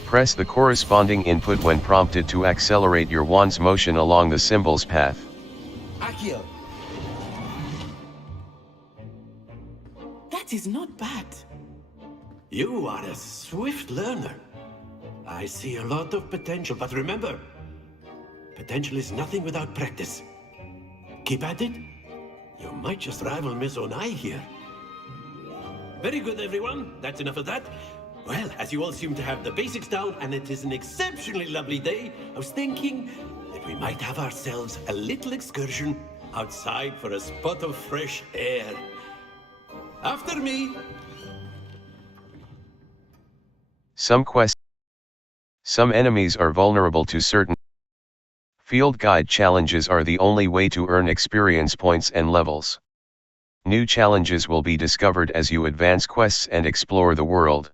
Press the corresponding input when prompted to accelerate your wand's motion along the symbol's path. Accio! That is not bad. You are a swift learner. I see a lot of potential, but remember, potential is nothing without practice. Keep at it. You might just rival Miss Onai here. Very good, everyone. That's enough of that. Well, as you all seem to have the basics down, and it is an exceptionally lovely day, I was thinking that we might have ourselves a little excursion outside for a spot of fresh air. After me. Some enemies are vulnerable to certain field guide challenges are the only way to earn experience points and levels. New challenges will be discovered as you advance quests and explore the world.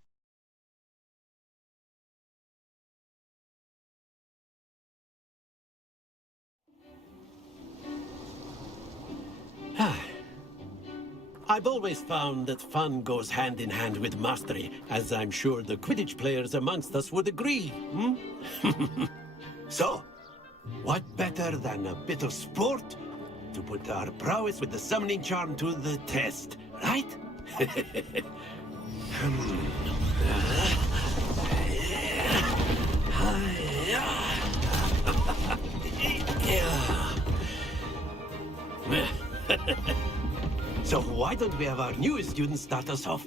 I've always found that fun goes hand in hand with mastery, as I'm sure the Quidditch players amongst us would agree. So, what better than a bit of sport to put our prowess with the summoning charm to the test, right? So why don't we have our newest student start us off?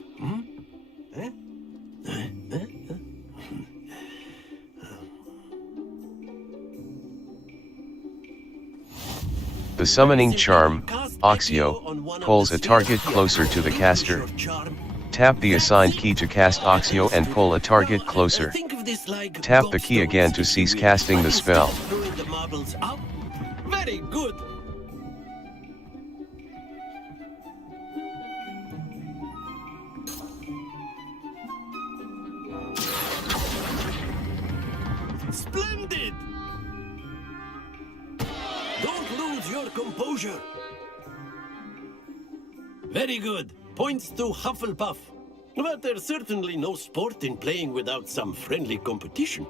The summoning charm, Oxio, pulls a target closer to the caster. Tap the assigned key to cast Oxio and pull a target closer. Tap the key again to cease casting the spell. Very good. Splendid! Don't lose your composure. Very good. Points to Hufflepuff. But there's certainly no sport in playing without some friendly competition.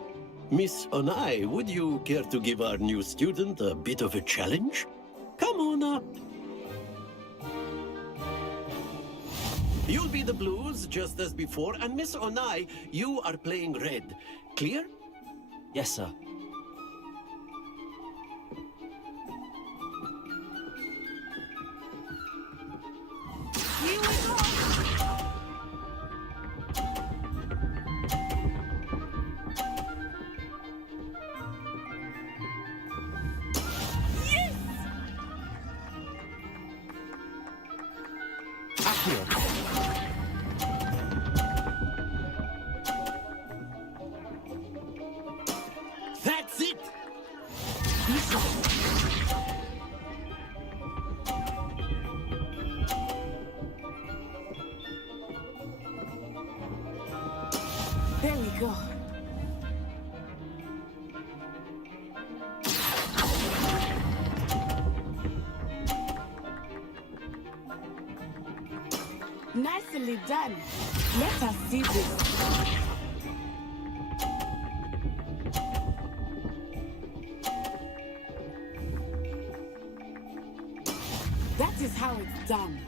Miss Onai, would you care to give our new student a bit of a challenge? Come on up. You'll be the blues, just as before, and Miss Onai, you are playing red. Clear? Yes, sir. That's it! There we go. Nicely done. Let us see this. That is how it's done.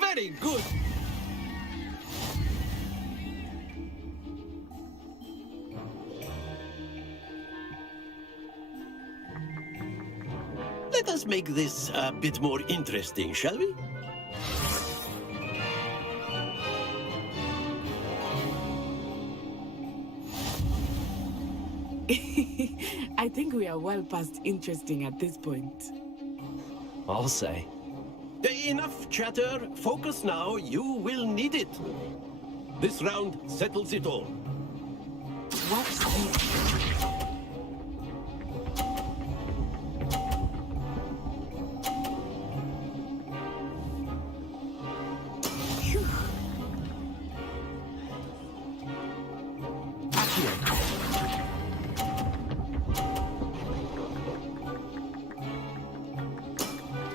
Very good. Let us make this a bit more interesting, shall we? I think we are well past interesting at this point. I'll say. Enough chatter. Focus now. You will need it. This round settles it all. Watch this.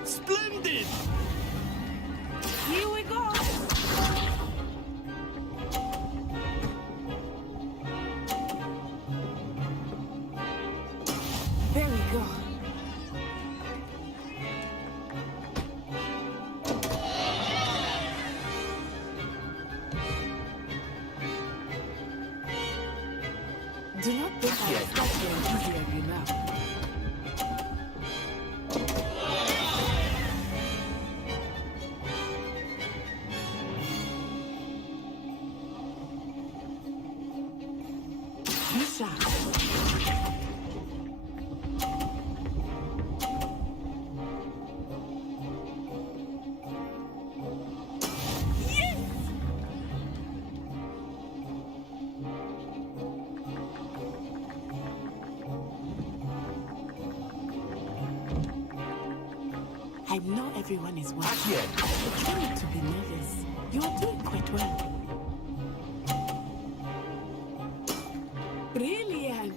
Splendid! Here we go! There we go. Do not think I will start getting easy on you now. I know everyone is watching. But you need to be nervous. You are doing quite well. Brilliant!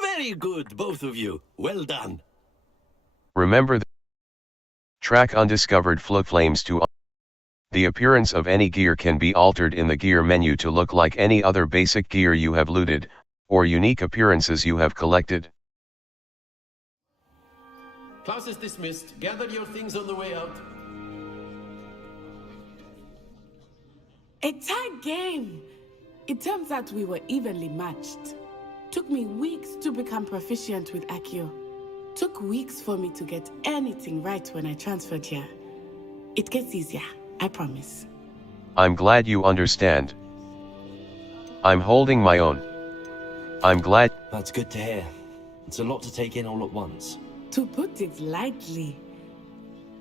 Very good, both of you. Well done. Remember track undiscovered flow flames to the appearance of any gear can be altered in the gear menu to look like any other basic gear you have looted, or unique appearances you have collected. Class is dismissed. Gather your things on the way out. A tight game! It turns out we were evenly matched. Took me weeks to become proficient with Accio. Took weeks for me to get anything right when I transferred here. It gets easier, I promise. I'm glad you understand. I'm holding my own. I'm glad. That's good to hear. It's a lot to take in all at once. To put it lightly,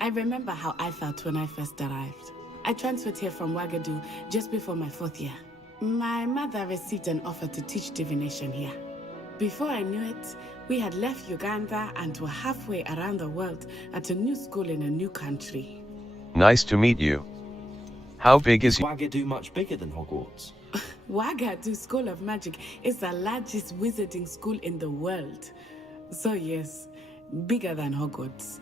I remember how I felt when I first arrived. I transferred here from Wagadu just before my 4th year. My mother received an offer to teach divination here. Before I knew it, we had left Uganda and were halfway around the world at a new school in a new country. Nice to meet you. How big is Wagadu much bigger than Hogwarts? Wagadu School of Magic is the largest wizarding school in the world. So yes, bigger than Hogwarts.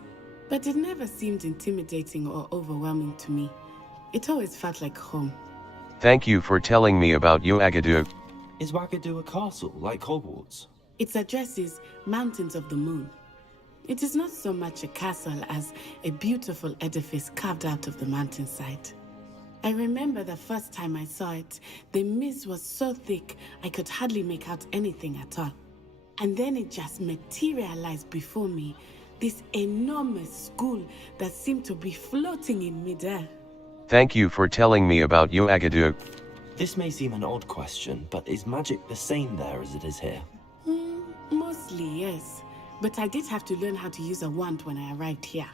But it never seemed intimidating or overwhelming to me. It always felt like home. Thank you for telling me about Wagadu. Is Wagadu a castle, like Hogwarts? Its address is Mountains of the Moon. It is not so much a castle as a beautiful edifice carved out of the mountainside. I remember the first time I saw it, the mist was so thick I could hardly make out anything at all. And then it just materialized before me, this enormous school that seemed to be floating in midair. Thank you for telling me about Wagadu. This may seem an odd question, but is magic the same there as it is here? Mostly, yes. But I did have to learn how to use a wand when I arrived here.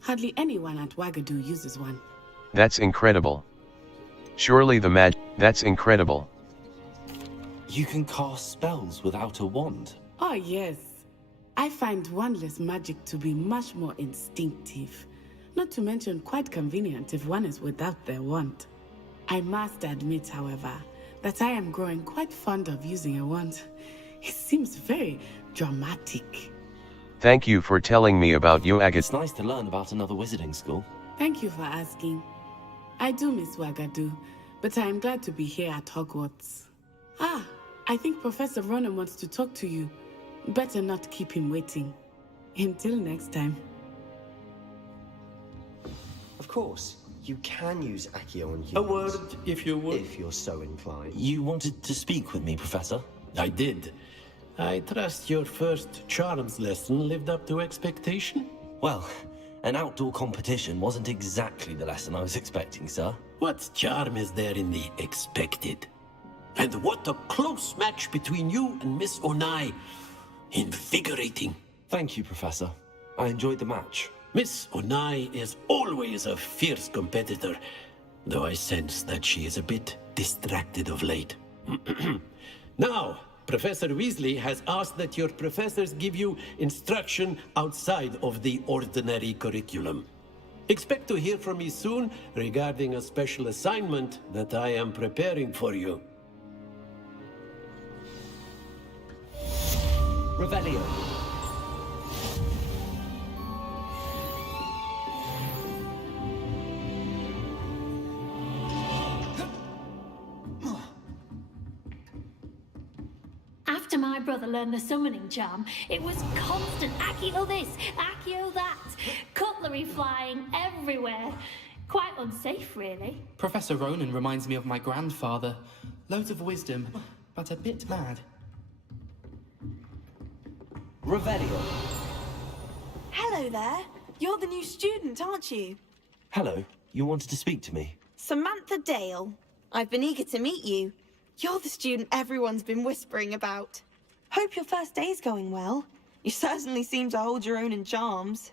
Hardly anyone at Wagadu uses one. That's incredible. Surely that's incredible. You can cast spells without a wand? Oh yes. I find wandless magic to be much more instinctive, not to mention quite convenient if one is without their wand. I must admit, however, that I am growing quite fond of using a wand. It seems very dramatic. Thank you for telling me about Uagat. It's nice to learn about another wizarding school. Thank you for asking. I do miss Wagadu, but I am glad to be here at Hogwarts. Ah, I think Professor Ronan wants to talk to you. Better not keep him waiting. Until next time. Of course, you can use Accio on humans. A word, if you would. If you're so inclined. You wanted to speak with me, Professor? I did. I trust your first charms lesson lived up to expectation? Well, an outdoor competition wasn't exactly the lesson I was expecting, sir. What charm is there in the expected? And what a close match between you and Miss Onai. Invigorating. Thank you, Professor. I enjoyed the match. Miss Onai is always a fierce competitor, though I sense that she is a bit distracted of late. Now, Professor Weasley has asked that your professors give you instruction outside of the ordinary curriculum. Expect to hear from me soon regarding a special assignment that I am preparing for you. Revelio. After my brother learned the summoning charm, it was constant Accio this, Accio that, cutlery flying everywhere. Quite unsafe, really. Professor Ronan reminds me of my grandfather. Loads of wisdom, but a bit mad. Revelio. Hello there. You're the new student, aren't you? Hello, you wanted to speak to me? Samantha Dale. I've been eager to meet you. You're the student everyone's been whispering about. Hope your first day's going well. You certainly seem to hold your own in charms.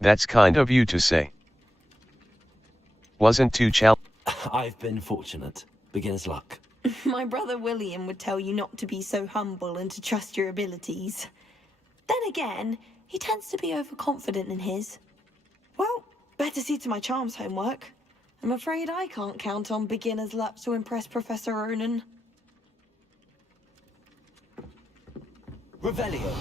That's kind of you to say. Wasn't too I've been fortunate. Beginner's luck. My brother William would tell you not to be so humble and to trust your abilities. Then again, he tends to be overconfident in his. Well, better see to my charms homework. I'm afraid I can't count on beginner's luck to impress Professor Ronan. Revelio.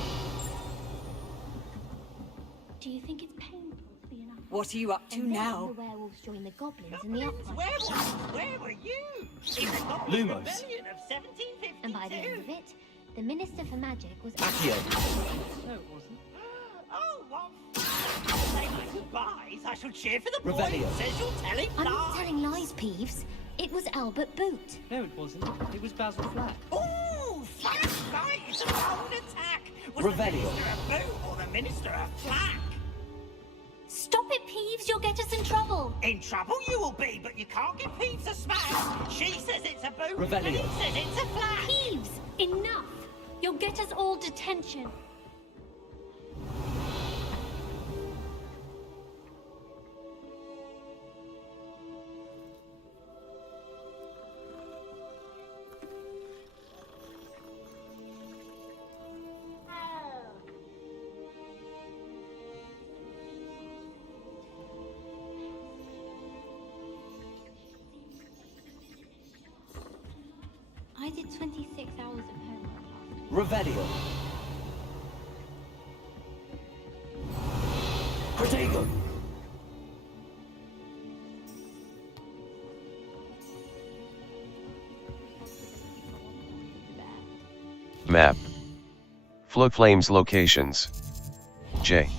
Do you think it's painful to be an What are you up to and now? Then the werewolves join the goblins and the uprights. Where were you? In the Goblin Lumos. Rebellion of 1752. And by the end of it, the Minister for Magic was... Accio. No, it wasn't. Oh, what fun! Say my goodbyes. I shall cheer for the boy Revelio. who says you're telling I'm lies. not telling lies, Peeves. It was Albert Boot. No, it wasn't. It was Basil Flack. Ooh, Flack right! It's a bold attack. Was Revelio. the Minister a Boot or the Minister a Flack? Stop it, Peeves. You'll get us in trouble. In trouble you will be, but you can't give Peeves a smash. She says it's a Boot, Revelio. and he says it's a Flack. Peeves, enough. You'll get us all detention. I did 26 hours of homework. Revelio. Protego! Map. Flames locations. J.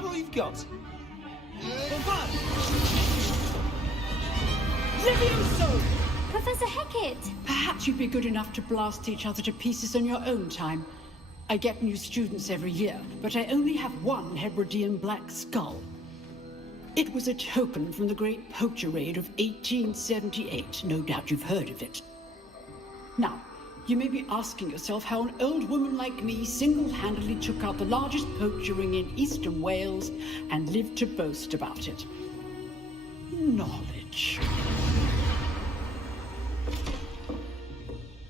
that all you've got? Levioso! Professor Hecat! Perhaps you'd be good enough to blast each other to pieces on your own time. I get new students every year, but I only have one Hebridean black skull. It was a token from the Great Poacher Raid of 1878. No doubt you've heard of it. Now, you may be asking yourself how an old woman like me single-handedly took out the largest poacher ring in eastern Wales and lived to boast about it. Knowledge.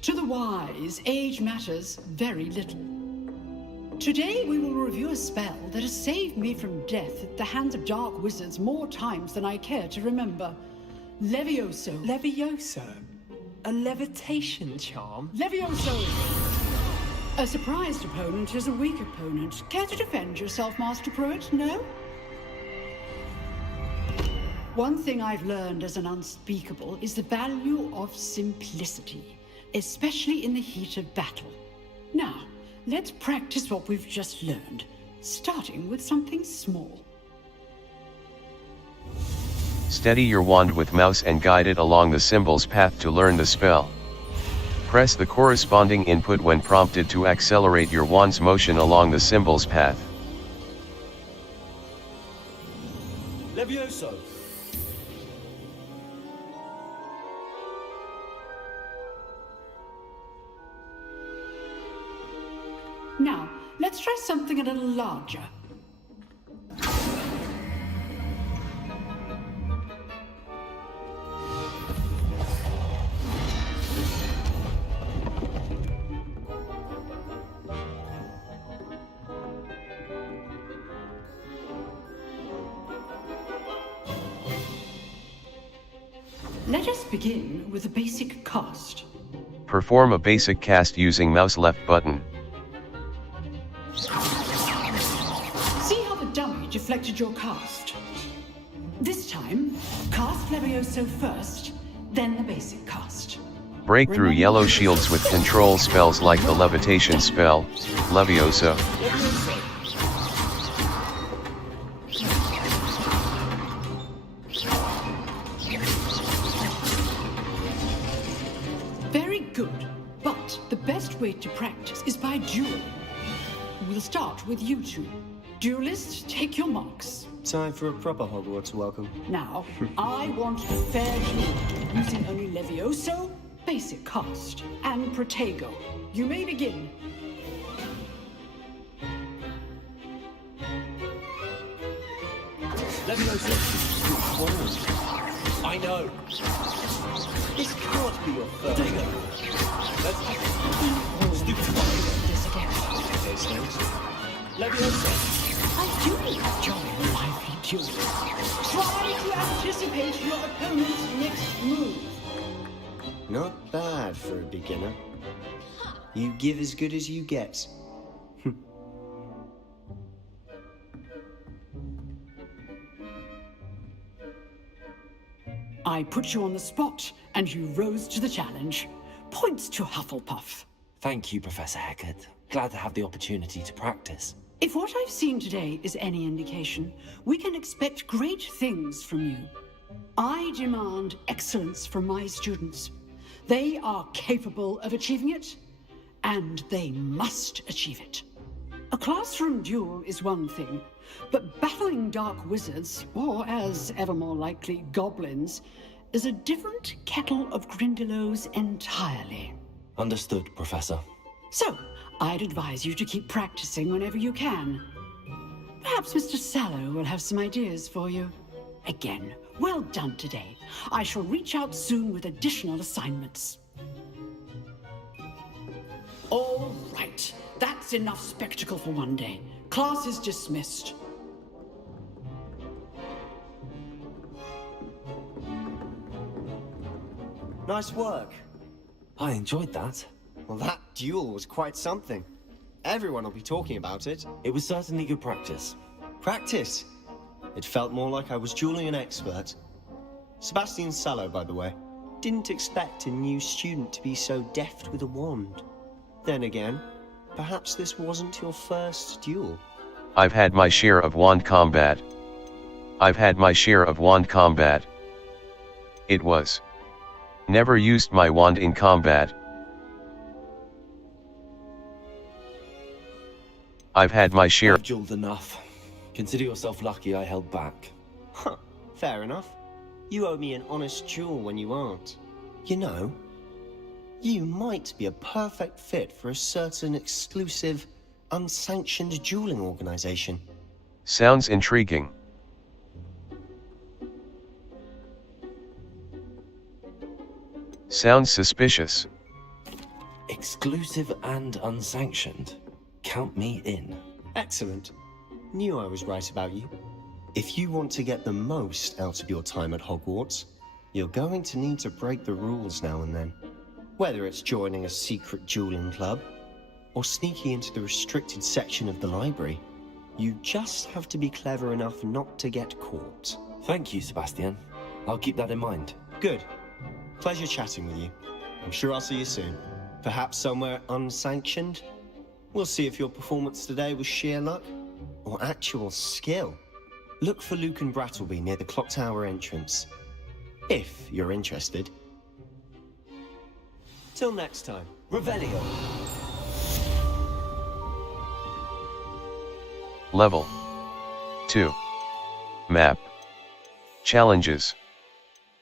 To the wise, age matters very little. Today we will review a spell that has saved me from death at the hands of dark wizards more times than I care to remember. Levioso. Levioso? A levitation charm? Levioso! A surprised opponent is a weak opponent. Care to defend yourself, Master Pruitt? No? One thing I've learned as an unspeakable is the value of simplicity, especially in the heat of battle. Now, let's practice what we've just learned, starting with something small. Steady your wand with mouse and guide it along the symbol's path to learn the spell. Press the corresponding input when prompted to accelerate your wand's motion along the symbol's path. Levioso! Now, let's try something a little larger. Let us begin with a basic cast. Perform a basic cast using mouse left button. See how the dummy deflected your cast? This time, cast Levioso first, then the basic cast. Break through yellow shields with control spells like the levitation spell, Levioso. Very good, but the best way to practice is by duel. We'll start with you two. Duelists, take your marks. Time for a proper Hogwarts welcome. Now, I want a fair duel, using only Levioso, basic cast, and Protego. You may begin. Levioso! I know! This can't be your first. Levioso! I do enjoy lively duels. Try to anticipate your opponent's next move. Not bad for a beginner. You give as good as you get. I put you on the spot, and you rose to the challenge. Points to Hufflepuff. Thank you, Professor Hecat. Glad to have the opportunity to practice. If what I've seen today is any indication, we can expect great things from you. I demand excellence from my students. They are capable of achieving it, and they must achieve it. A classroom duel is one thing, but battling dark wizards, or as ever more likely, goblins, is a different kettle of Grindylows entirely. Understood, Professor. So, I'd advise you to keep practicing whenever you can. Perhaps Mr. Sallow will have some ideas for you. Again, well done today. I shall reach out soon with additional assignments. All right, that's enough spectacle for one day. Class is dismissed. Nice work. I enjoyed that. Well, that duel was quite something. Everyone will be talking about it. It was certainly good practice. Practice? It felt more like I was dueling an expert. Sebastian Sallow, by the way. Didn't expect a new student to be so deft with a wand. Then again, perhaps this wasn't your first duel. I've had my share of wand combat. I've had my share of wand combat. It was. Never used my wand in combat. I've had my share. I've jeweled enough. Consider yourself lucky I held back. Huh, fair enough. You owe me an honest jewel when you aren't. You know, you might be a perfect fit for a certain exclusive, unsanctioned dueling organization. Sounds intriguing. Sounds suspicious. Exclusive and unsanctioned. Count me in. Excellent. Knew I was right about you. If you want to get the most out of your time at Hogwarts, you're going to need to break the rules now and then. Whether it's joining a secret dueling club, or sneaking into the restricted section of the library, you just have to be clever enough not to get caught. Thank you, Sebastian. I'll keep that in mind. Good. Pleasure chatting with you. I'm sure I'll see you soon. Perhaps somewhere unsanctioned? We'll see if your performance today was sheer luck, or actual skill. Look for Luke and Brattleby near the clock tower entrance, if you're interested. Till next time, Revelio. Level 2. Map. Challenges.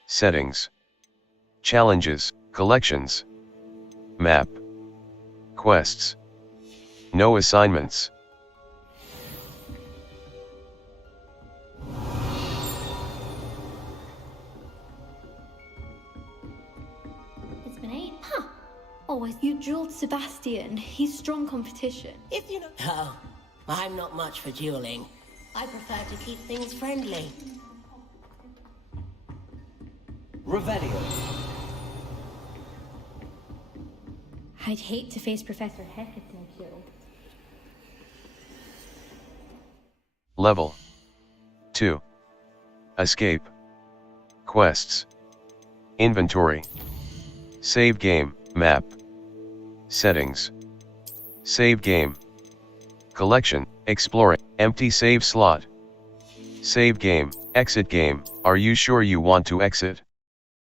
Settings. Challenges, collections. Map. Quests. No assignments. It's been 8. Huh. Always. You drilled Sebastian. He's strong competition. If you know... Oh, I'm not much for dueling. I prefer to keep things friendly. Revelio. I'd hate to face Professor Heckerton killed. Level 2. Escape. Quests. Inventory. Save game, map. Settings. Save game. Collection, exploring, empty save slot. Save game, exit game. Are you sure you want to exit?